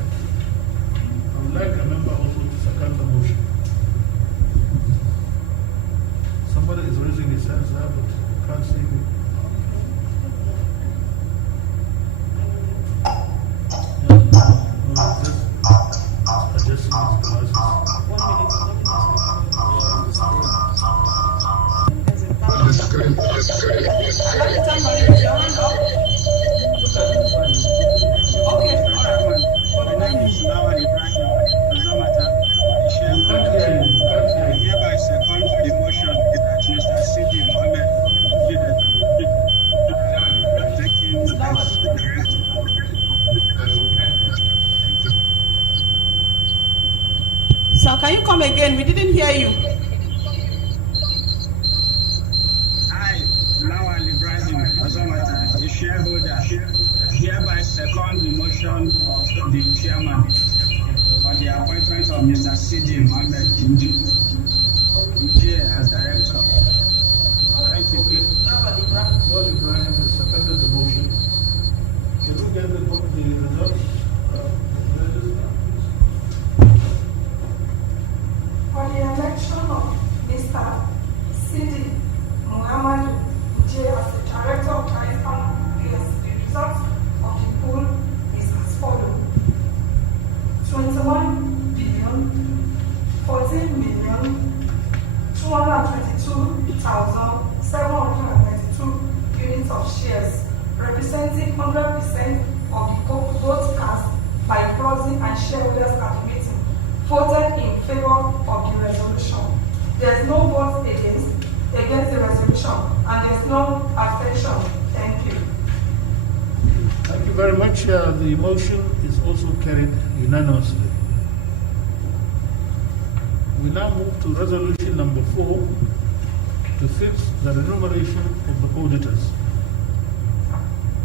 I would like a member also to second the motion. Somebody is raising his hands now, but can't see me. No, it's just adjusting his glasses. 1 minute. shareholder hereby second the motion of the chairman for the appointment of Mr. C.D. Mohammed as director. Thank you. Lord Ibrahim has seconded the motion. Can we get the results? For the election of Mr. C.D. Mohammed as the director of Jaiz Bank Plc, the results of the poll is as follows: 21 billion 14 million 222,792 units of shares, representing 100% of the votes cast by proxy and shareholders at the meeting, voted in favor of the resolution. There is no vote against the resolution, and there is no abstention. Thank you. Thank you very much. The motion is also carried unanimously. We now move to resolution number 4 to fix the remuneration of the auditors.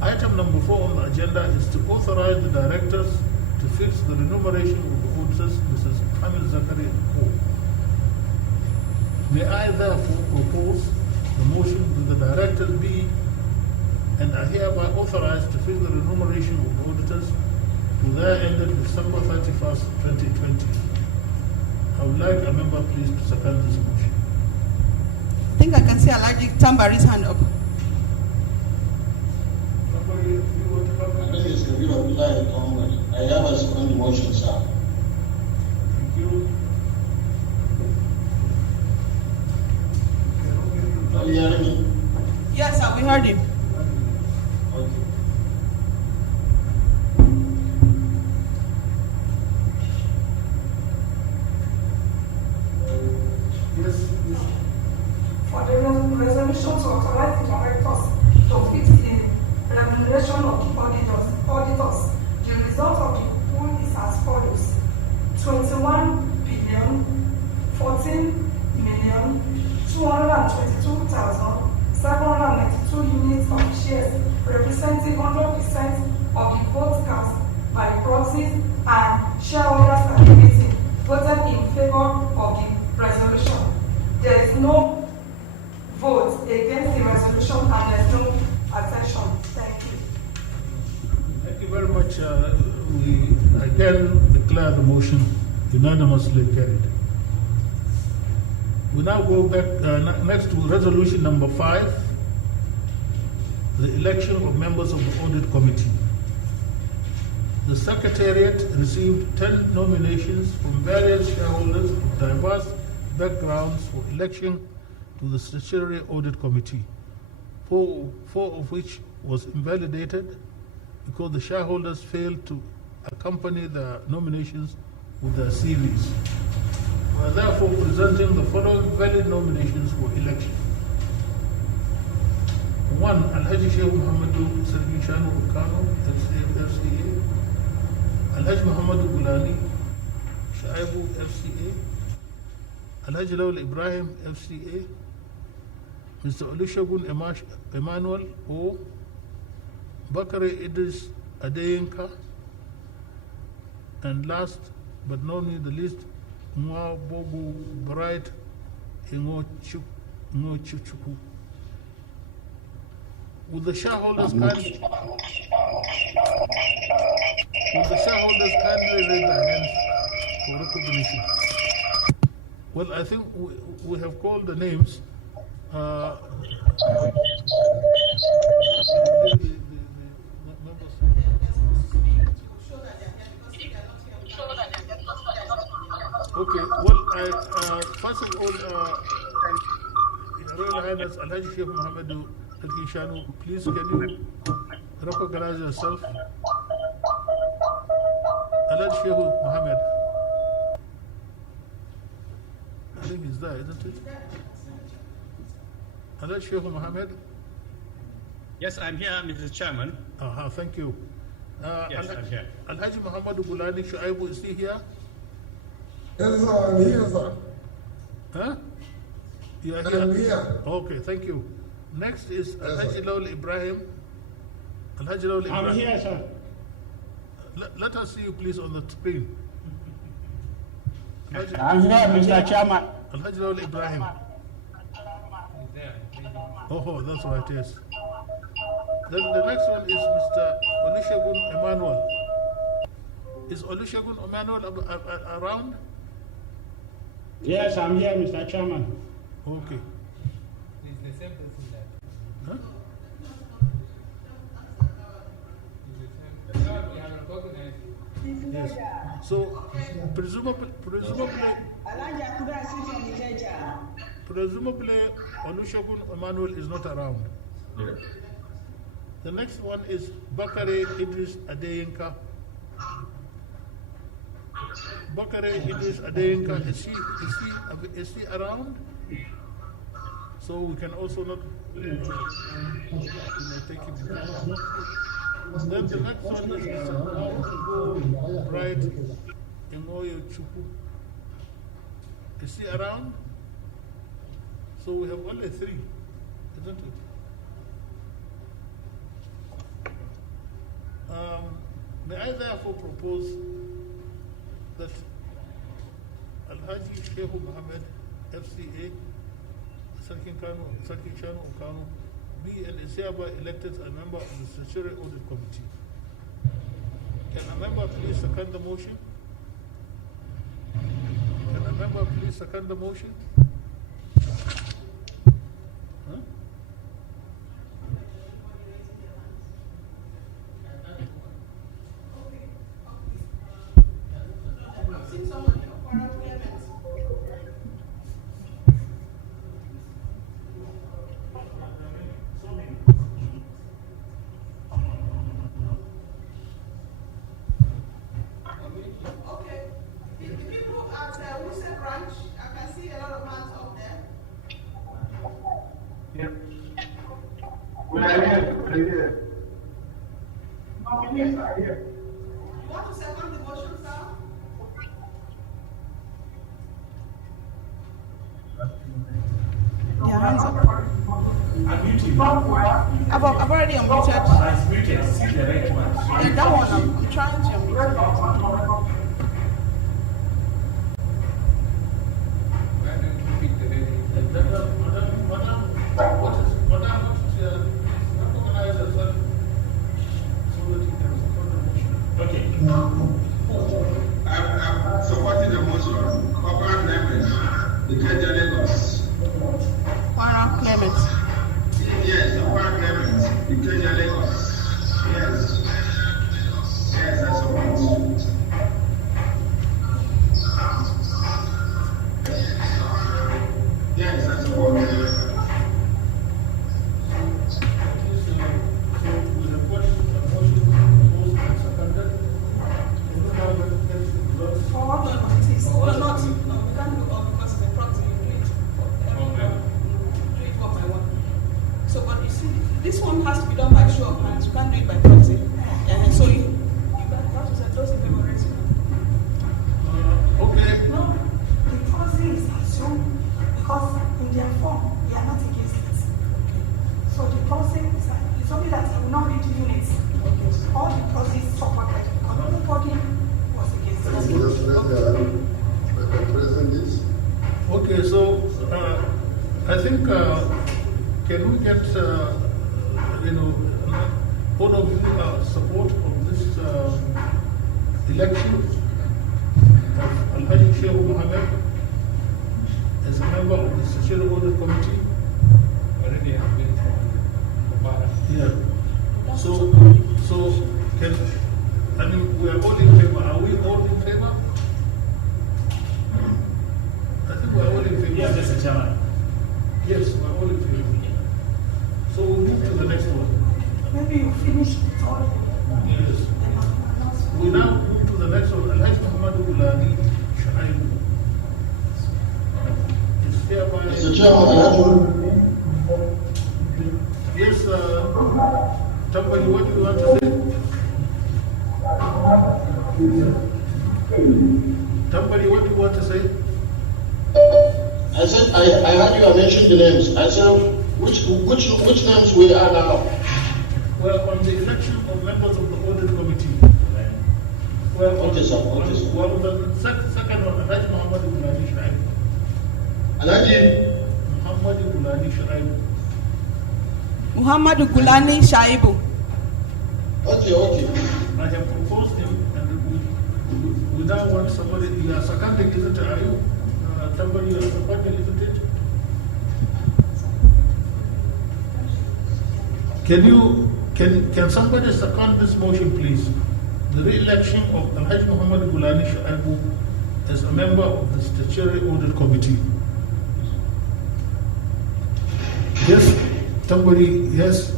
Item number 4 on the agenda is to authorize the directors to fix the remuneration of the auditors, Mrs. Kamil Zakari and Co. May I therefore propose the motion that the directors be and are hereby authorized to fix the remuneration of the auditors to their ended December 31st, 2020. I would like a member please to second this motion. I think I can see Alhaji Tambari's hand up. My name is Kabir Abdullahi Tambari. I have a second motion, sir. Thank you. Are you hearing me? Yes, sir, we heard him. Okay. For the resolution to authorize the directors to fix the remuneration of the auditors, the result of the pool is as follows: 21 billion 14 million 222,792 units of shares, representing 100% of the votes cast by proxies and shareholders at the meeting, voted in favor of the resolution. There is no vote against the resolution and there is no abstention. Thank you. Thank you very much. We again declare the motion unanimously carried. We now go back next to resolution number 5, the election of members of the Audit Committee. The Secretariat received 10 nominations from various shareholders of diverse backgrounds for election to the Statutory Audit Committee, four of which was invalidated because the shareholders failed to accompany the nominations with their CVs. We are therefore presenting the following valid nominations for election. 1. Alhaji Sheikh Muhammadu Sarkin Kano, FCA. Alhaji Muhammadu Gulani, Shaibu, FCA. Alhaji Lawal Ibrahim, FCA. Mr. Olusegun Emmanuel, O. Bakare Idris Adeyinka. And last but not the least, Mwa Bogu Bright Ingochuchuku. With the shareholders kindly raise their hands for recognition. Well, I think we have called the names. Okay, well, first of all, Royal Highness Alhaji Sheikh Muhammadu Shanu, please can you recognize yourself? Alhaji Sheikh Muhammad. I think he's there, isn't it? Alhaji Sheikh Muhammad? Yes, I'm here, Mr. Chairman. Thank you. Yes, I'm here. Alhaji Muhammadu Gulani Shuaibu, is he here? Yes, sir, I'm here, sir. Huh? You are here? I'm here. Okay, thank you. Next is Alhaji Lawal Ibrahim. Alhaji Lawal Ibrahim. I'm here, sir. Let us see you, please, on the screen. I'm here, Mr. Chairman. Alhaji Lawal Ibrahim. Oh, that's right, yes. Then the next one is Mr. Olusegun Emmanuel. Is Olusegun Emmanuel around? Yes, I'm here, Mr. Chairman. Okay. It's the same person that. Huh? We have recognized it. Yes. So, presumably, Olusegun Emmanuel is not around. The next one is Bakare Idris Adeyinka. Bakare Idris Adeyinka, is he around? So we can also not take him. Then the next one is Mr. Bright Imoyo Chukwu. Is he around? So we have only 3, isn't it? May I therefore propose that Alhaji Shehu Mohammed, FCA, Sarkin Shanu of Kano, be and is hereby elected a member of the Statutory Audit Committee. Can a member please second the motion? Can a member please second the motion? Huh? I've already unmuted. Yeah, that one I'm trying to unmute. Okay. I'm supporting the motion. Corporate Clement, the Kenya Lagos. Kwara Clement. Yes, Corporate Clement, the Kenya Lagos. Yes. Yes, I support. Yes, I support. This one has to be done by show of hands. You can't do it by proxy. So you have to say those in favor raise your hand. Okay. No, the proxy is assumed because in their form they are not against it. So the proxy is it's only that I will not read units. All the proxies supported because nobody was against it. Okay, so I think can we get all of you support of this election of Alhaji Shehu Mohammed as a member of the Statutory Audit Committee? Already have been Yeah. So we are all in favor. Are we all in favor? I think we are all in favor. Yes, Mr. Chairman. Yes, we are all in favor. So we'll move to the next one. Maybe you finish it all. Yes. We now move to the next one. Alhaji Muhammad Ulani Shaibu. It's hereby. Mr. Chairman, Yes, Tampani, what do you want to say? Tampani, what do you want to say? I said I heard you mention the names. I said which names we are now. Well, on the election of members of the Audit Committee. Well, Okay, sir. Okay, sir. well, the second one, Alhaji Muhammad Gulani Shaibu. Alhaji Muhammad Gulani Shaibu. Muhammadu Gulani Shaibu. Okay. I have proposed him, and we now want somebody. You are seconding, isn't it? Are you? Somebody you are seconding, isn't it? Can somebody second this motion, please? The re-election of Alhaji Muhammad Gulani Shaibu as a member of the Statutory Audit Committee. Yes, somebody, yes.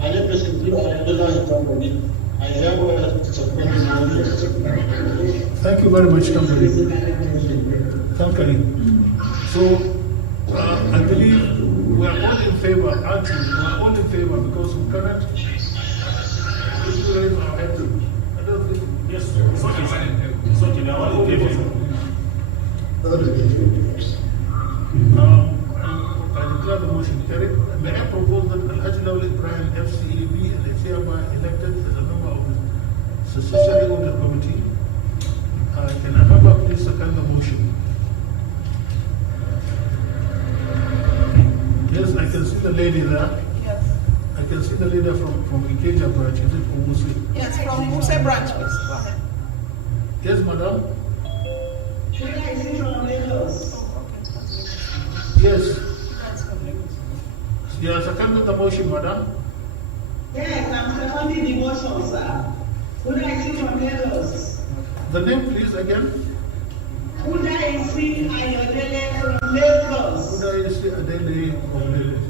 My name is Abdullah Tambari. I have seconded the motion. Thank you very much, Tambari. Thank you. So, I believe we are all in favor, aren't we? We are all in favor because we cannot raise our hands. I don't think. Yes, it's okay. It's okay. We are all in favor. I declare the motion carried. May I propose that Alhaji Lawli Ibrahim FCE be and is hereby elected as a member of the Statutory Audit Committee. Can a member please second the motion? Yes, I can see the lady there. Yes. I can see the leader from Ikeja branch. Is it Obusi? Yes, from Muse branch, please. Go ahead. Yes, madam. Should I see from Lagos? Yes. You are seconding the motion, madam? Yes, I'm seconding the motion, sir. Should I see from Lagos? The name, please, again. Shodainde Ayodele from Lagos. Shodainde Adele from Lagos.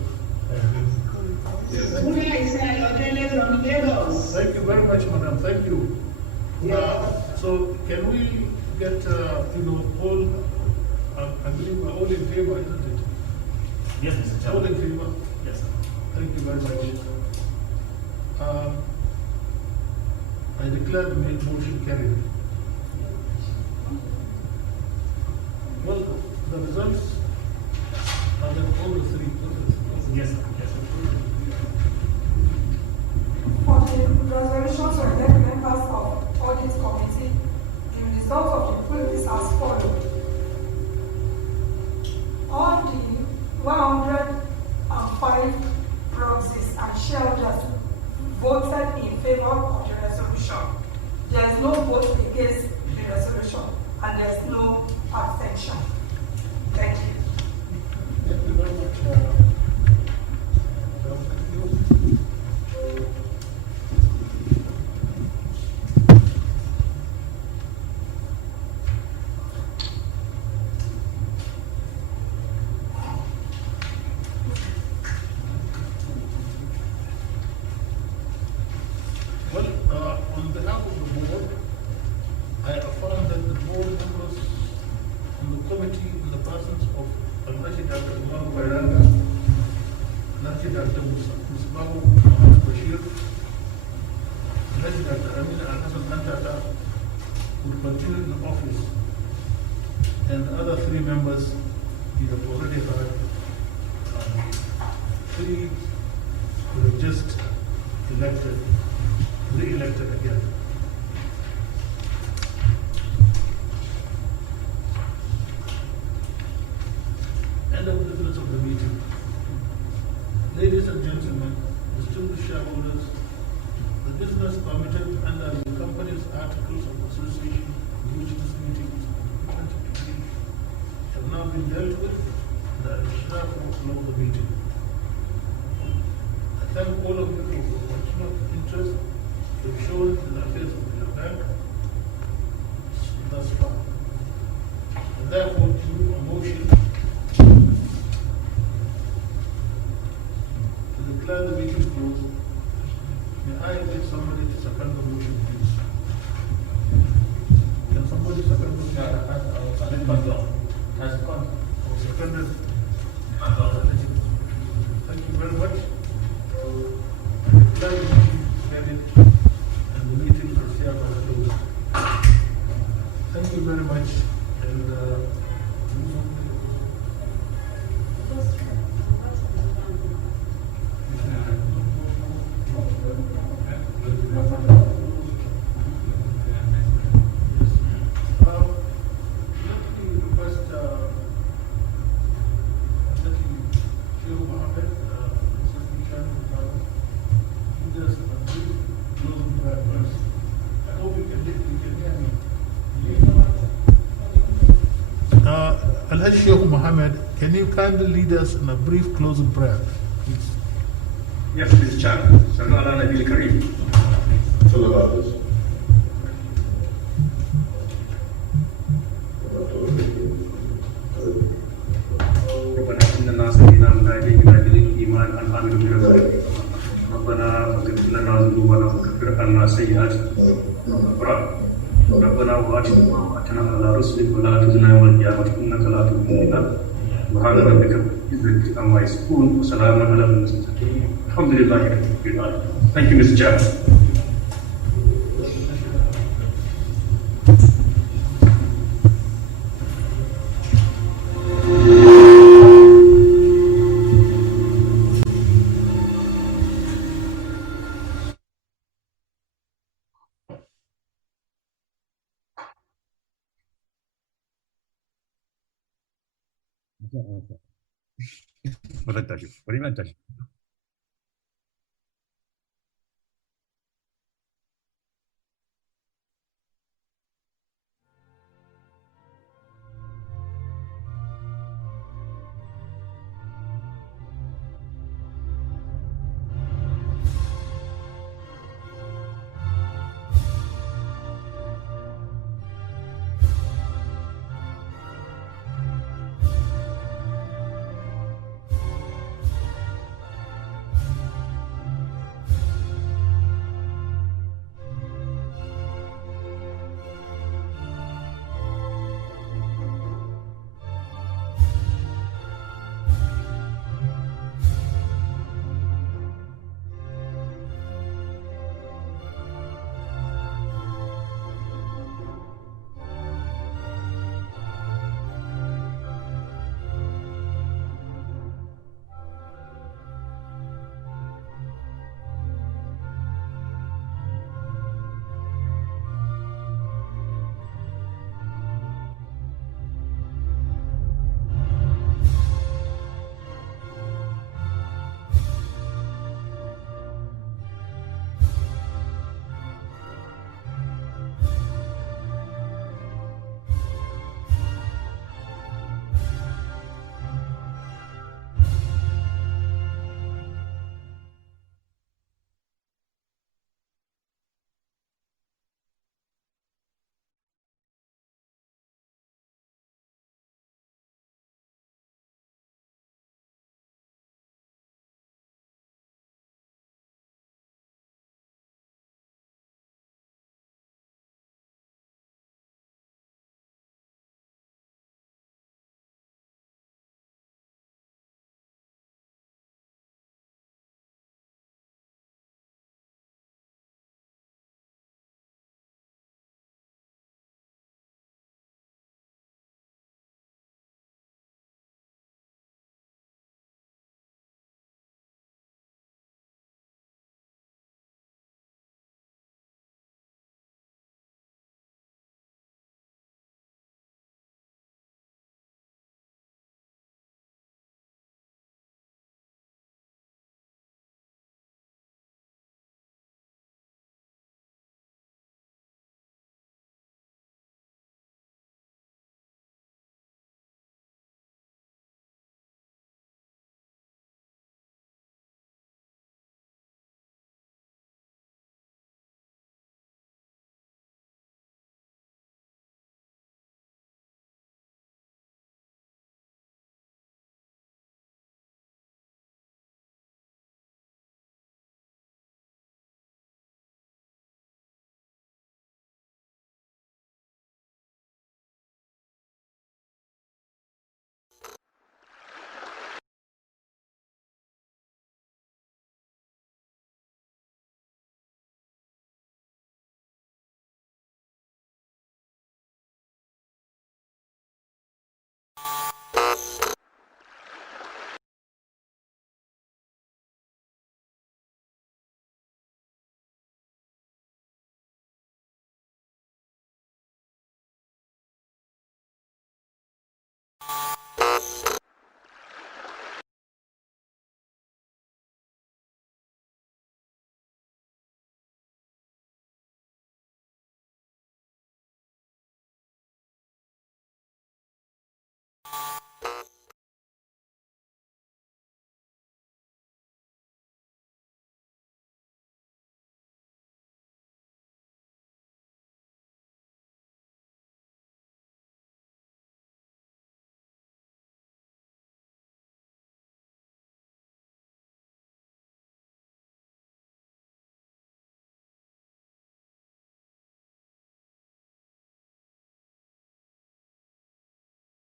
Shodainde Ayodele from Lagos. Thank you very much, madam. Thank you. So, can we get, all, I believe we're all in favor, isn't it? Yes, Mr. Chairman. All in favor? Yes, sir. Thank you very much. I declare the motion carried. Well, the results are then all the three. Yes, sir. Yes, sir. For the resolution to elect members of Audit Committee, the result of the poll is as follows. All the 105 proxies and shareholders voted in favor of the resolution. There is no vote against the resolution and there is no abstention. Thank you. Thank you very much. On behalf of the board, I affirm that the board members on the committee in the persons of Alhaji Dr. Imam Bayranga, Alhaji Dr. Musbahu Muhammad Bashir, Alhaji Dr. Amin Al-Hassan Antata will continue in office, and the other three members you have already heard, three who have just elected, re-elected again. End of business of the meeting. Ladies and gentlemen, distinguished shareholders, the business permitted under the company's articles of association in which this meeting is conducted have now been dealt with, and I shall therefore close the meeting. I thank all of you for your continued interest you have shown in the affairs of your bank thus far. And therefore, to a motion to declare the meeting closed, may I get somebody to second the motion, please? Can somebody second the motion? I second it. Thank you very much. I declare the meeting ended and the meeting is hereby closed. Thank you very much. And Sheikh Mohammed, can you kindly lead us in a brief closing prayer, please? Yes, Mr. Chairman. Sallu ala Nabil Kareem. ربنا إننا سمعنا مناديا ينادي للإيمان أن آمنوا برسولك ربنا فاغفر لنا ذنوبنا وكفر عنا سيئاتنا ربنا وآتنا ما وعدتنا على رسلك ولا تخزنا يوم القيامة إنك لا تخلف الميعاد سبحان ربك رب العزة عما يصفون وسلام على المرسلين الحمد لله رب العالمين. Thank you, Mr. Chairman. What did I do? What do you mean?